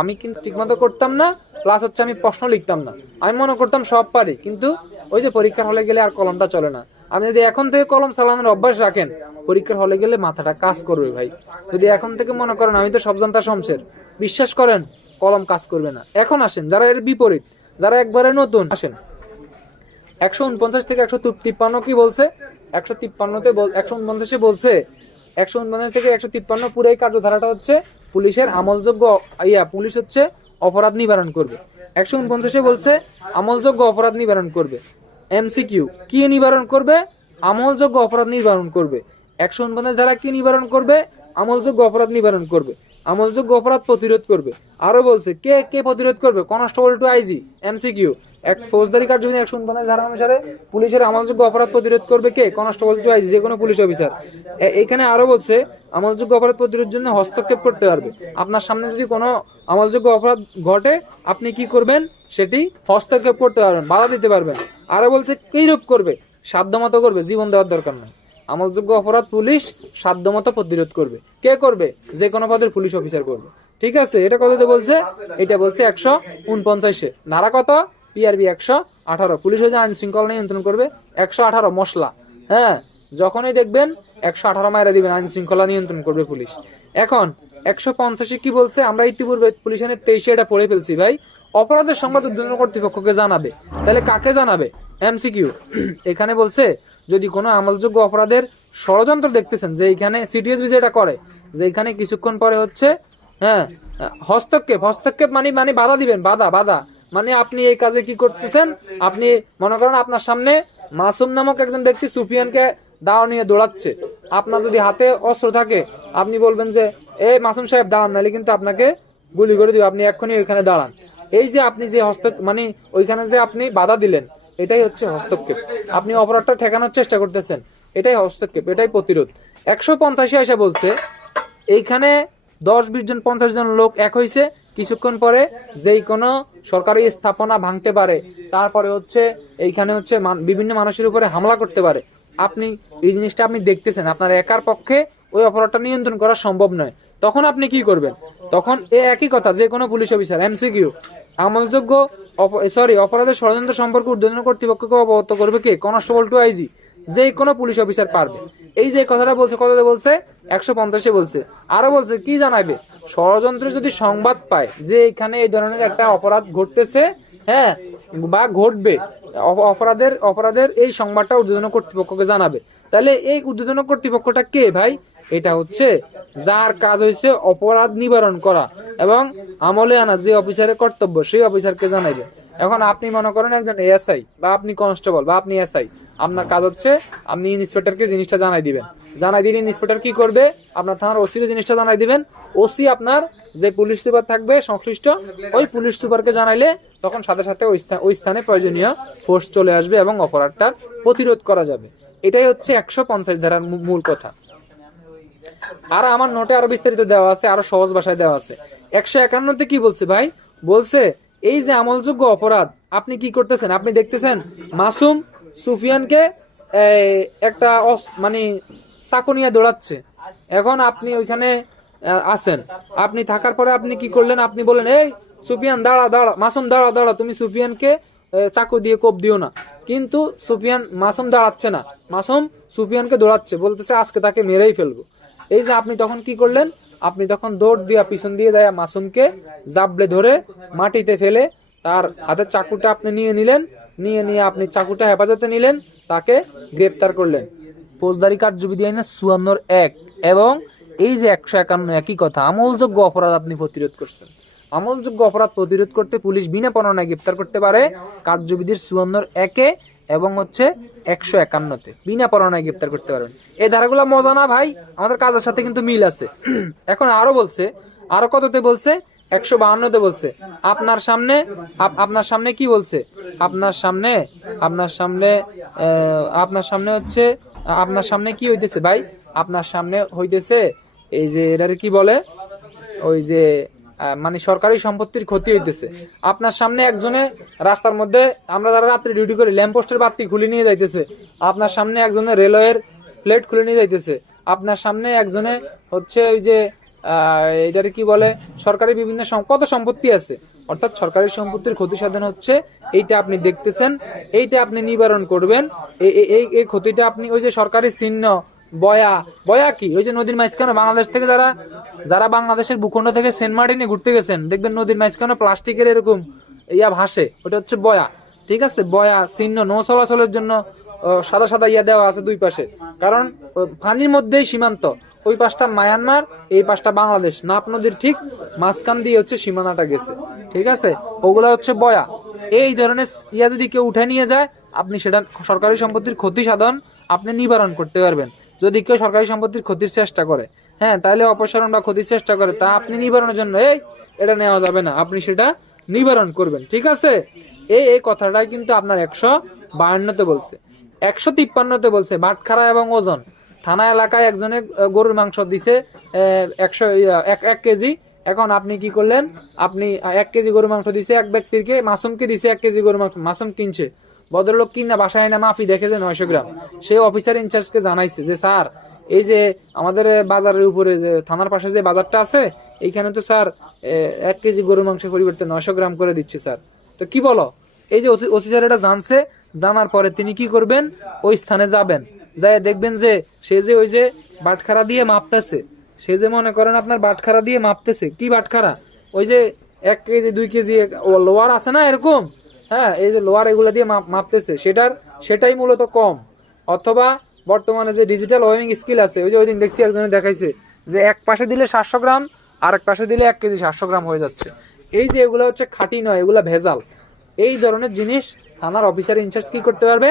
আমি কিন্তু ঠিকমতো করতাম না, প্লাস হচ্ছে আমি প্রশ্ন লিখতাম না। আমি মনে করতাম সব পারি, কিন্তু ওই যে পরীক্ষার হলে গেলে আর কলমটা চলে না। আপনি যদি এখন থেকে কলম চালানোর অভ্যাস রাখেন, পরীক্ষার হলে গেলে মাথাটা কাজ করবে ভাই। যদি এখন থেকে মনে করেন আমি তো সব জানতা শমশের, বিশ্বাস করেন কলম কাজ করবে না। এখন আসেন যারা এর বিপরীত, যারা একবারে নতুন, আসেন 149 থেকে 153 কি বলছে? 149 বলছে 149 থেকে 153 পুরো কার্যধারাটা হচ্ছে পুলিশের আমলযোগ্য, পুলিশ হচ্ছে অপরাধ নিবারণ করবে। 149 বলছে আমলযোগ্য অপরাধ নিবারণ করবে। MCQ কি নিবারণ করবে? আমলযোগ্য অপরাধ নিবারণ করবে। 149 ধারা কি নিবারণ করবে? আমলযোগ্য অপরাধ নিবারণ করবে, আমলযোগ্য অপরাধ প্রতিরোধ করবে। আরো বলছে কে প্রতিরোধ করবে? Constable two IG. MCQ এক ফৌজদারি কার্যবিধি 149 ধারা অনুসারে পুলিশের আমলযোগ্য অপরাধ প্রতিরোধ করবে কে? কনস্টেবল টু আইজি, যে কোনো পুলিশ অফিসার। এখানে আরো বলছে আমলযোগ্য অপরাধ প্রতিরোধের জন্য হস্তক্ষেপ করতে পারবে। আপনার সামনে যদি কোনো আমলযোগ্য অপরাধ ঘটে, আপনি কি করবেন? সেটি হস্তক্ষেপ করতে পারবেন, বাধা দিতে পারবেন। আরো বলছে কি রূপ করবে? সাধ্যমতো করবে, জীবন দেওয়ার দরকার নাই। আমলযোগ্য অপরাধ পুলিশ সাধ্যমতো প্রতিরোধ করবে। কে করবে? যে কোনো পদের পুলিশ অফিসার করবে। ঠিক আছে, এটা কততে বলছে? এটা বলছে 149-এ। ধারা কত? PRB 118। পুলিশ হচ্ছে আইন শৃঙ্খলা নিয়ন্ত্রণ করবে। 118 মশলা, হ্যাঁ, যখনই দেখবেন 118 মাইরা দিবেন, আইন শৃঙ্খলা নিয়ন্ত্রণ করবে পুলিশ। এখন 150 কি বলছে, আমরা ইতিপূর্বে পুলিশ আইনের 23 এটা পড়ে ফেলছি ভাই। অপরাধের সংবাদ উদ্বোধন কর্তৃপক্ষকে জানাবে। তাহলে কাকে জানাবে? এমসিকিউ এখানে বলছে যদি কোনো আমলযোগ্য অপরাধের ষড়যন্ত্র দেখতেছেন, যে এখানে সিটিএসবি যেটা করে, যে এখানে কিছুক্ষণ পরে হচ্ছে হ্যাঁ হস্তক্ষেপ মানে মানে বাধা দিবেন, বাধা মানে আপনি এই কাজে কি করতেছেন, আপনি মনে করেন আপনার সামনে মাসুম নামক একজন ব্যক্তি সুফিয়ানকে দাও নিয়ে দৌড়াচ্ছে, আপনার যদি হাতে অস্ত্র থাকে আপনি বলবেন যে এই মাসুম সাহেব দাঁড়ান, নাহলে কিন্তু আপনাকে গুলি করে দিবে, আপনি এক্ষুনি ওইখানে দাঁড়ান। এই যে আপনি যে মানে ওইখানে যে আপনি বাধা দিলেন, এটাই হচ্ছে হস্তক্ষেপ। আপনি অপরাধটা ঠেকানোর চেষ্টা করতেছেন, এটাই হস্তক্ষেপ, এটাই প্রতিরোধ। 185 এসে বলছে এইখানে 10-20 জন 50 জন লোক এক হইছে, কিছুক্ষণ পরে যেই কোনো সরকারি স্থাপনা ভাঙতে পারে, তারপরে হচ্ছে এইখানে হচ্ছে বিভিন্ন মানুষের উপরে হামলা করতে পারে। আপনি এই জিনিসটা আপনি দেখতেছেন, আপনার একার পক্ষে ওই অপরাধটা নিয়ন্ত্রণ করা সম্ভব নয়। তখন আপনি কি করবেন? তখন একই কথা, যে কোনো পুলিশ অফিসার এমসিকিউ আমলযোগ্য অপরাধের ষড়যন্ত্র সম্পর্কে ঊর্ধ্বতন কর্তৃপক্ষকে অবগত করবে কে? কনস্টেবল টু আইজি, যে কোনো পুলিশ অফিসার পারবে। এই যে কথাটা বলছে, কততে বলছে? 150 বলছে। আরো বলছে কি জানাইবে? ষড়যন্ত্র যদি সংবাদ পায় যে এখানে এই ধরনের একটা অপরাধ ঘটতেছে, হ্যাঁ বা ঘটবে, অপরাধের এই সংবাদটা ঊর্ধ্বতন কর্তৃপক্ষকে জানাবে। তাহলে এই ঊর্ধ্বতন কর্তৃপক্ষটা কে ভাই? এটা হচ্ছে যার কাজ হয়েছে অপরাধ নিবারণ করা এবং আমলে আনা যে অফিসারের কর্তব্য, সেই অফিসারকে জানাইবে। এখন আপনি মনে করেন একজন এএসআই বা আপনি কনস্টেবল বা আপনি এসআই, আপনার কাজ হচ্ছে আপনি ইন্সপেক্টরকে জিনিসটা জানাই দিবেন। জানাই দিলে ইন্সপেক্টর কি করবে? আপনার থানার ওসিকে জিনিসটা জানাই দিবেন। ওসি আপনার যে পুলিশ সুপার থাকবে সংশ্লিষ্ট, ওই পুলিশ সুপারকে জানাইলে তখন সাথে সাথে ওই স্থানে প্রয়োজনীয় ফোর্স চলে আসবে এবং অপরাধটার প্রতিরোধ করা যাবে। এটাই হচ্ছে 150 ধারার মূল কথা। আর আমার নোটে আরো বিস্তারিত দেওয়া আছে, আরো সহজ ভাষায় দেওয়া আছে। 151-তে কি বলছে ভাই? বলছে এই যে আমলযোগ্য অপরাধ আপনি কি করতেছেন, আপনি দেখতেছেন মাসুম সুফিয়ানকে একটা মানে চাকু নিয়ে দৌড়াচ্ছে। এখন আপনি ওইখানে আছেন, আপনি থাকার পরে আপনি কি করলেন? আপনি বললেন এই সুফিয়ান দাঁড়া, মাসুম দাঁড়া, তুমি সুফিয়ানকে চাকু দিয়ে কোপ দিও না। কিন্তু মাসুম দাঁড়াচ্ছে না, মাসুম সুফিয়ানকে দৌড়াচ্ছে, বলতেছে আজকে তাকে মেরেই ফেলবো। এই যে আপনি তখন কি করলেন? আপনি তখন দৌড় দিয়া পিছন দিয়ে দেয়া মাসুমকে জাবলে ধরে মাটিতে ফেলে তার হাতের চাকুটা আপনি নিয়ে আপনি চাকুটা হেফাজতে নিলেন, তাকে গ্রেপ্তার করলেন। ফৌজদারি কার্যবিধি আইনের 54(1) এবং এই যে 151 একই কথা, আমলযোগ্য অপরাধ আপনি প্রতিরোধ করছেন। আমলযোগ্য অপরাধ প্রতিরোধ করতে পুলিশ বিনা পরোয়ানায় গ্রেপ্তার করতে পারে কার্যবিধির 54(1)-এ এবং হচ্ছে 151-তে বিনা পরোয়ানায় গ্রেপ্তার করতে পারবেন। এই ধারাগুলো মজা না ভাই? আমাদের কাজের সাথে কিন্তু মিল আছে। এখন আরো বলছে, আরো কততে বলছে? 152-তে বলছে আপনার সামনে কি বলছে? আপনার সামনে কি হইতেছে ভাই? আপনার সামনে হইতেছে এই যে এটারে কি বলে, ওই যে মানে সরকারি সম্পত্তির ক্ষতি হইতেছে। আপনার সামনে একজনে রাস্তার মধ্যে, আমরা যারা রাত্রে ডিউটি করি, ল্যাম্পপোস্টের বাতি খুলে নিয়ে যাইতেছে। আপনার সামনে একজনে রেলওয়ের প্লেট খুলে নিয়ে যাইতেছে। আপনার সামনে একজনে হচ্ছে ওই যে এটারে কি বলে, সরকারি বিভিন্ন কত সম্পত্তি আছে, অর্থাৎ সরকারি সম্পত্তির ক্ষতি সাধন হচ্ছে, এইটা আপনি দেখতেছেন, এইটা আপনি নিবারণ করবেন। এই ক্ষতিটা আপনি ওই যে সরকারি চিহ্ন বয়া কি, ওই যে নদীর মাঝখানে বাংলাদেশ থেকে যারা বাংলাদেশের ভূখণ্ড থেকে সেন্ট মার্টিনে ঘুরতে গেছেন, দেখবেন নদীর মাঝখানে প্লাস্টিকের এরকম ভাসে, ওটা হচ্ছে বয়া। ঠিক আছে, বয়া চিহ্ন নৌ চলাচলের জন্য সাদা সাদা দেওয়া আছে দুই পাশে, কারণ পানির মধ্যেই সীমান্ত। ওই পাশটা মায়ানমার, এই পাশটা বাংলাদেশ, নাপ নদীর ঠিক মাঝখান দিয়ে হচ্ছে সীমানাটা গেছে। ঠিক আছে, ওগুলা হচ্ছে বয়া। এই ধরনের যদি কেউ উঠে নিয়ে যায়, আপনি সেটা সরকারি সম্পত্তির ক্ষতি সাধন আপনি নিবারণ করতে পারবেন। যদি কেউ সরকারি সম্পত্তির ক্ষতির চেষ্টা করে, হ্যাঁ, তাহলে অপসারণ বা ক্ষতির চেষ্টা করে, তা আপনি নিবারণের জন্য এটা নেওয়া যাবে না, আপনি সেটা নিবারণ করবেন। ঠিক আছে, এই কথাটাই কিন্তু আপনার 152-তে বলছে। 153-তে বলছে বাটখারা এবং ওজন। থানা এলাকায় একজনে গরুর মাংস দিছে 1 কেজি। এখন আপনি কি করলেন? আপনি 1 কেজি গরুর মাংস দিছে এক ব্যক্তিকে, মাসুমকে দিছে 1 কেজি গরুর মাংস। মাসুম কিনছে, ভদ্রলোক কিনা বাসায় না মাফি দেখেছে 900 গ্রাম। সে অফিসার ইনচার্জকে জানাইছে যে স্যার, এই যে আমাদের বাজারের উপরে যে থানার পাশে যে বাজারটা আছে, এইখানে তো স্যার 1 কেজি গরুর মাংসের পরিবর্তে 900 গ্রাম করে দিচ্ছে স্যার, তো কি বলো? এই যে অফিসার এটা জানছে, জানার পরে তিনি কি করবেন? ওই স্থানে যাবেন, যাই দেখবেন যে সে যে ওই যে বাটখারা দিয়ে মাপতেছে, সে যে মনে করেন আপনার বাটখারা দিয়ে মাপতেছে, কি বাটখারা, ওই যে 1 কেজি 2 কেজি লোয়ার আছে না এরকম, হ্যাঁ এই যে লোয়ার এগুলা দিয়ে মাপতেছে, সেটাই মূলত কম। অথবা বর্তমানে যে ডিজিটাল ওয়েভিং স্কিল আছে, ওই যে ওই দিন দেখছি একজনে দেখাইছে যে এক পাশে দিলে 700 গ্রাম আর এক পাশে দিলে 1 কেজি 700 গ্রাম হয়ে যাচ্ছে। এই যে এগুলা হচ্ছে খাঁটি নয়, এগুলা ভেজাল। এই ধরনের জিনিস থানার অফিসার ইনচার্জ কি করতে পারবে,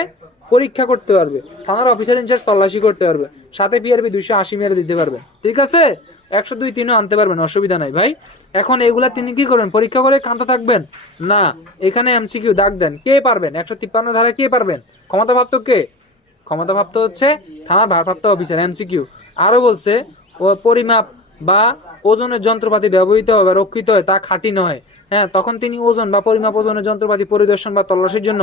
পরীক্ষা করতে পারবে, থানার অফিসার ইনচার্জ তল্লাশি করতে পারবে, সাথে পিআরবি 280 মেরে দিতে পারবে, ঠিক আছে, 102 3 আনতে পারবেন, অসুবিধা নাই ভাই। এখন এগুলা তিনি কি করবেন, পরীক্ষা করে ক্ষান্ত থাকবেন না, এখানে এমসিকিউ দাগ দেন, কে পারবেন 153 ধারায় কে পারবেন, ক্ষমতাপ্রাপ্ত কে, ক্ষমতাপ্রাপ্ত হচ্ছে থানার ভারপ্রাপ্ত অফিসার, এমসিকিউ। আরো বলছে ও পরিমাপ বা ওজনের যন্ত্রপাতি ব্যবহৃত হয় বা রক্ষিত হয় তা খাঁটি নয়, হ্যাঁ তখন তিনি ওজন বা পরিমাপ ওজনের যন্ত্রপাতি পরিদর্শন বা তল্লাশির জন্য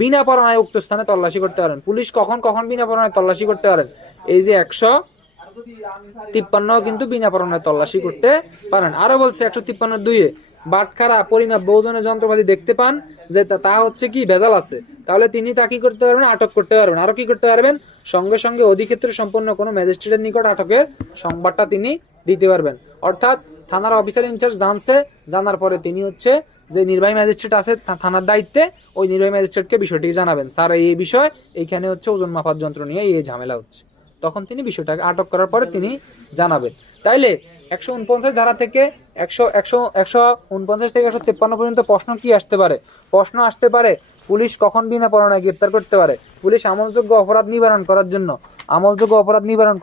বিনা পরোয়ানায় উক্ত স্থানে তল্লাশি করতে পারেন। পুলিশ কখন কখন বিনা পরোয়ানায় তল্লাশি করতে পারেন, এই যে 153 কিন্তু বিনা পরোয়ানায় তল্লাশি করতে পারেন। আরো বলছে 153 বাটখারা পরিমাপ বা ওজনের যন্ত্রপাতি দেখতে পান যে তা হচ্ছে কি ভেজাল আছে, তাহলে তিনি তা কি করতে পারবেন, আটক করতে পারবেন। আরো কি করতে পারবেন, সঙ্গে সঙ্গে অধিক্ষেত্রে সম্পন্ন কোনো ম্যাজিস্ট্রেটের নিকট আটকের সংবাদটা তিনি দিতে পারবেন। অর্থাৎ থানার অফিসার ইনচার্জ জানার পরে তিনি হচ্ছে যে নির্বাহী ম্যাজিস্ট্রেট আছে থানার দায়িত্বে, ওই নির্বাহী ম্যাজিস্ট্রেটকে বিষয়টি জানাবেন, স্যার এই বিষয় এইখানে হচ্ছে ওজন মাপার যন্ত্র নিয়ে এই ঝামেলা হচ্ছে, তখন তিনি বিষয়টাকে আটক করার পরে তিনি জানাবেন। তাইলে 149 ধারা থেকে 149 থেকে 153 পর্যন্ত প্রশ্ন কি আসতে পারে, প্রশ্ন আসতে পারে পুলিশ কখন বিনা পরোয়ানায় গ্রেপ্তার করতে পারে, পুলিশ আমলযোগ্য অপরাধ নিবারণ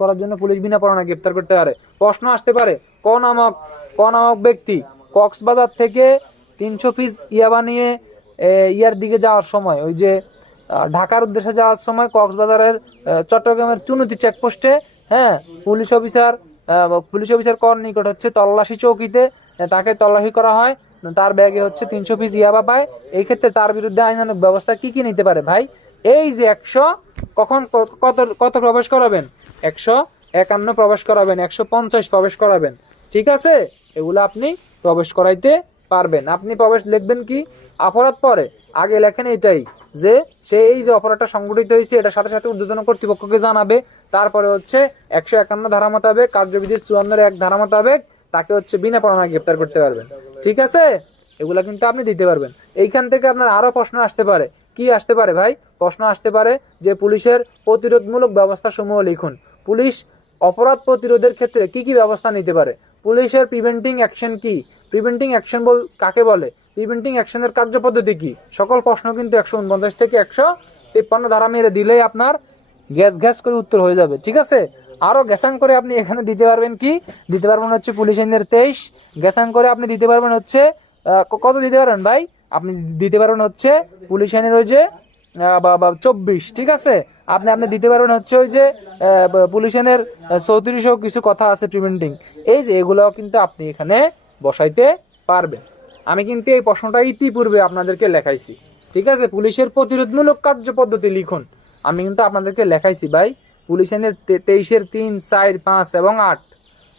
করার জন্য পুলিশ বিনা পরোয়ানায় গ্রেপ্তার করতে পারে। প্রশ্ন আসতে পারে ক নামক ব্যক্তি কক্সবাজার থেকে 300 পিস ইয়াবা নিয়ে ইয়ার দিকে যাওয়ার সময়, ওই যে ঢাকার উদ্দেশ্যে যাওয়ার সময় কক্সবাজারের চট্টগ্রামের চুনুতি চেকপোস্টে, হ্যাঁ পুলিশ অফিসার কর নিকট হচ্ছে তল্লাশি চৌকিতে তাকে তল্লাশি করা হয়, তার ব্যাগে হচ্ছে 300 পিস ইয়াবা পায়। এই ক্ষেত্রে তার বিরুদ্ধে আইনানুগ ব্যবস্থা কি নিতে পারে ভাই, এই যে 100 কখন কত প্রবেশ করাবেন, 151 প্রবেশ করাবেন, 150 প্রবেশ করাবেন, ঠিক আছে, এগুলো আপনি প্রবেশ করাইতে পারবেন। আপনি প্রবেশ লিখবেন কি, অপরাধ পরে আগে লেখেন এটাই যে সে এই যে অপরাধটা সংঘটিত হয়েছে এটার সাথে সাথে ঊর্ধ্বতন কর্তৃপক্ষকে জানাবে, তারপরে হচ্ছে 151 ধারা মোতাবেক কার্যবিধির 54 1 ধারা মোতাবেক তাকে হচ্ছে বিনা পরোয়ানায় গ্রেপ্তার করতে পারবেন, ঠিক আছে, এগুলা কিন্তু আপনি দিতে পারবেন। এইখান থেকে আপনার আরো প্রশ্ন আসতে পারে, কি আসতে পারে ভাই, প্রশ্ন আসতে পারে যে পুলিশের প্রতিরোধমূলক ব্যবস্থা সমূহ লিখুন, পুলিশ অপরাধ প্রতিরোধের ক্ষেত্রে কি কি ব্যবস্থা নিতে পারে, পুলিশের প্রিভেন্টিং অ্যাকশন কি, প্রিভেন্টিং অ্যাকশন কাকে বলে, প্রিভেন্টিং অ্যাকশনের কার্যপদ্ধতি কি, সকল প্রশ্ন কিন্তু 149 থেকে 153 ধারা মেরে দিলেই আপনার গ্যাস করে উত্তর হয়ে যাবে, ঠিক আছে। আরো গ্যাসাং করে আপনি এখানে দিতে পারবেন কি, দিতে পারবেন হচ্ছে পুলিশ আইনের 23, গ্যাসাং করে আপনি দিতে পারবেন হচ্ছে কত দিতে পারবেন ভাই, আপনি দিতে পারবেন হচ্ছে পুলিশ আইনের ওই যে 24, ঠিক আছে, আপনি দিতে পারবেন হচ্ছে ওই যে পুলিশ আইনের 34 কিছু কথা আছে প্রিভেন্টিং, এই যে এগুলো কিন্তু আপনি এখানে বসাইতে পারবেন। আমি কিন্তু এই প্রশ্নটা ইতিপূর্বে আপনাদেরকে লেখাইছি, ঠিক আছে, পুলিশের প্রতিরোধমূলক কার্যপদ্ধতি লিখুন, আমি কিন্তু আপনাদেরকে লেখাইছি ভাই, পুলিশ আইনের 23 3 4 5 এবং 8,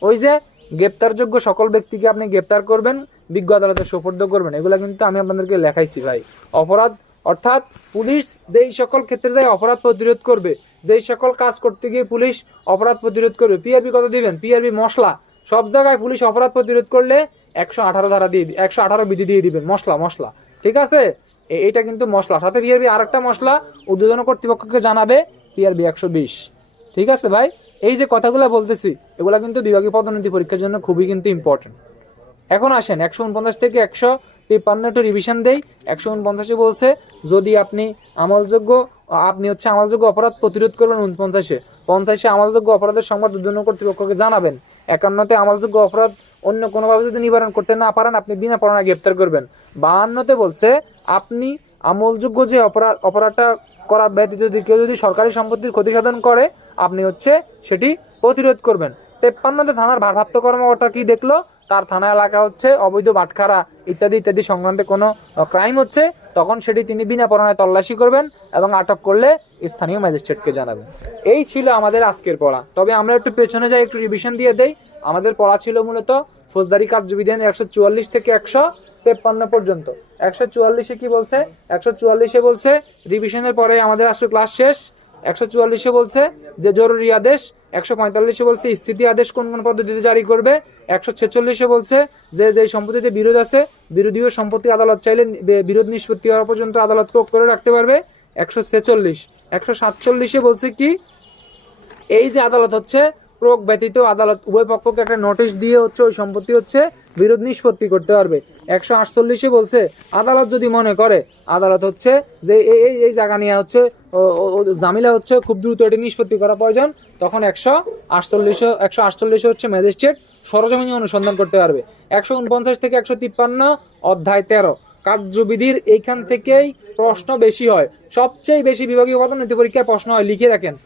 ওই যে গ্রেপ্তারযোগ্য সকল ব্যক্তিকে আপনি গ্রেপ্তার করবেন, বিজ্ঞ আদালতে সোপর্দ করবেন, এগুলা কিন্তু আমি আপনাদেরকে লেখাইছি ভাই। অপরাধ অর্থাৎ পুলিশ যেই সকল ক্ষেত্রে যায় অপরাধ প্রতিরোধ করবে, যেই সকল কাজ করতে গিয়ে পুলিশ অপরাধ প্রতিরোধ করবে, পিআরবি কত দিবেন, পিআরবি মশলা, সব জায়গায় পুলিশ অপরাধ প্রতিরোধ করলে 118 ধারা দিয়ে 118 বিধি দিয়ে দিবেন, মশলা, ঠিক আছে, এটা কিন্তু মশলা, সাথে পিআরবি আরেকটা মশলা ঊর্ধ্বতন কর্তৃপক্ষকে জানাবে, পিআরবি 120, ঠিক আছে ভাই। এই যে কথাগুলো বলতেছি এগুলা কিন্তু বিভাগীয় পদোন্নতি পরীক্ষার জন্য খুবই কিন্তু ইম্পর্টেন্ট। এখন আসেন 149 থেকে 153 একটু রিভিশন দেই। 149 বলছে যদি আপনি আমলযোগ্য অপরাধ প্রতিরোধ করবেন, 50 আমলযোগ্য অপরাধের সংবাদ ঊর্ধ্বতন কর্তৃপক্ষকে জানাবেন, 51 আমলযোগ্য অপরাধ অন্য কোনোভাবে যদি নিবারণ করতে না পারেন আপনি বিনা পরোয়ানায় গ্রেপ্তার করবেন। 52 বলছে আপনি আমলযোগ্য যে অপরাধটা করার ব্যতীত কেউ যদি সরকারি সম্পত্তির ক্ষতি সাধন করে আপনি হচ্ছে সেটি প্রতিরোধ করবেন। 53 থানার ভারপ্রাপ্ত কর্মকর্তা কি দেখলো, তার থানা এলাকা হচ্ছে অবৈধ বাটখারা ইত্যাদি সংক্রান্তে কোনো ক্রাইম হচ্ছে, তখন সেটি তিনি বিনা পরোয়ানায় তল্লাশি করবেন এবং আটক করলে স্থানীয় ম্যাজিস্ট্রেটকে জানাবেন। এই ছিল আমাদের আজকের পড়া। তবে আমরা একটু পেছনে যাই, একটু রিভিশন দিয়ে দেই। আমাদের পড়া ছিল মূলত ফৌজদারি কার্যবিধান 144 থেকে 153 পর্যন্ত। 144 কি বলছে, 144 বলছে রিভিশনের পরে আমাদের আজকে ক্লাস শেষ। 144 বলছে যে জরুরি আদেশ, 145-এ বলছে স্থিতি আদেশ কোন কোন পদ্ধতিতে জারি করবে। 146-এ বলছে যে যে সম্পত্তিতে বিরোধ আছে বিরোধীয় সম্পত্তি আদালত চাইলে বিরোধ নিষ্পত্তি হওয়া পর্যন্ত আদালত প্রয়োগ করে রাখতে পারবে। 146। 147-এ বলছে কি, এই যে আদালত হচ্ছে প্রয়োগ ব্যতীত আদালত উভয় পক্ষকে একটা নোটিশ দিয়ে হচ্ছে ওই সম্পত্তি হচ্ছে বিরোধ নিষ্পত্তি করতে পারবে। 148-এ বলছে আদালত যদি মনে করে আদালত হচ্ছে যে এই জায়গা নিয়ে হচ্ছে জামিলা হচ্ছে খুব দ্রুত এটি নিষ্পত্তি করা প্রয়োজন, তখন 148 হচ্ছে ম্যাজিস্ট্রেট সরজমিনে অনুসন্ধান করতে পারবে। 149 থেকে 153 অধ্যায় 13 কার্যবিধির এইখান থেকেই প্রশ্ন বেশি হয়, সবচেয়ে বেশি বিভাগীয় পদোন্নতি পরীক্ষায় প্রশ্ন হয়, লিখে রাখেন।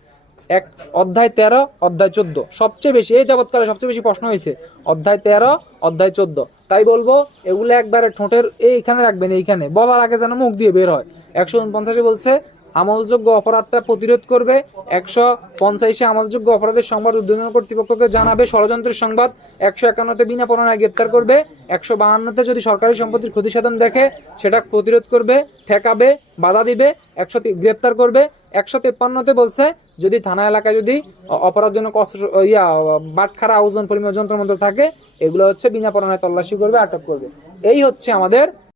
অধ্যায় 13, অধ্যায় 14 সবচেয়ে বেশি, এই যাবৎকালে সবচেয়ে বেশি প্রশ্ন হয়েছে অধ্যায় 13, অধ্যায় 14। তাই বলবো এগুলো একবারে ঠোঁটের এইখানে রাখবেন, এইখানে বলার আগে যেন মুখ দিয়ে বের হয়। 149-এ বলছে আমলযোগ্য অপরাধটা প্রতিরোধ করবে। 150-এ আমলযোগ্য অপরাধের সংবাদ উদ্বোধন কর্তৃপক্ষকে জানাবে ষড়যন্ত্রের সংবাদ। 151-তে বিনা পরোয়ানায় গ্রেপ্তার করবে। 152-তে যদি সরকারি সম্পত্তির ক্ষতিসাধন দেখে সেটা প্রতিরোধ করবে, ঠেকাবে, বাধা দিবে, গ্রেপ্তার করবে। 153-তে বলছে যদি থানা এলাকায় যদি অপরাধজনক বাটখারা ওজন পরিমাণ যন্ত্রমন্ত্র থাকে এগুলো হচ্ছে বিনা পরোয়ানায় তল্লাশি করবে, আটক করবে। এই হচ্ছে আমাদের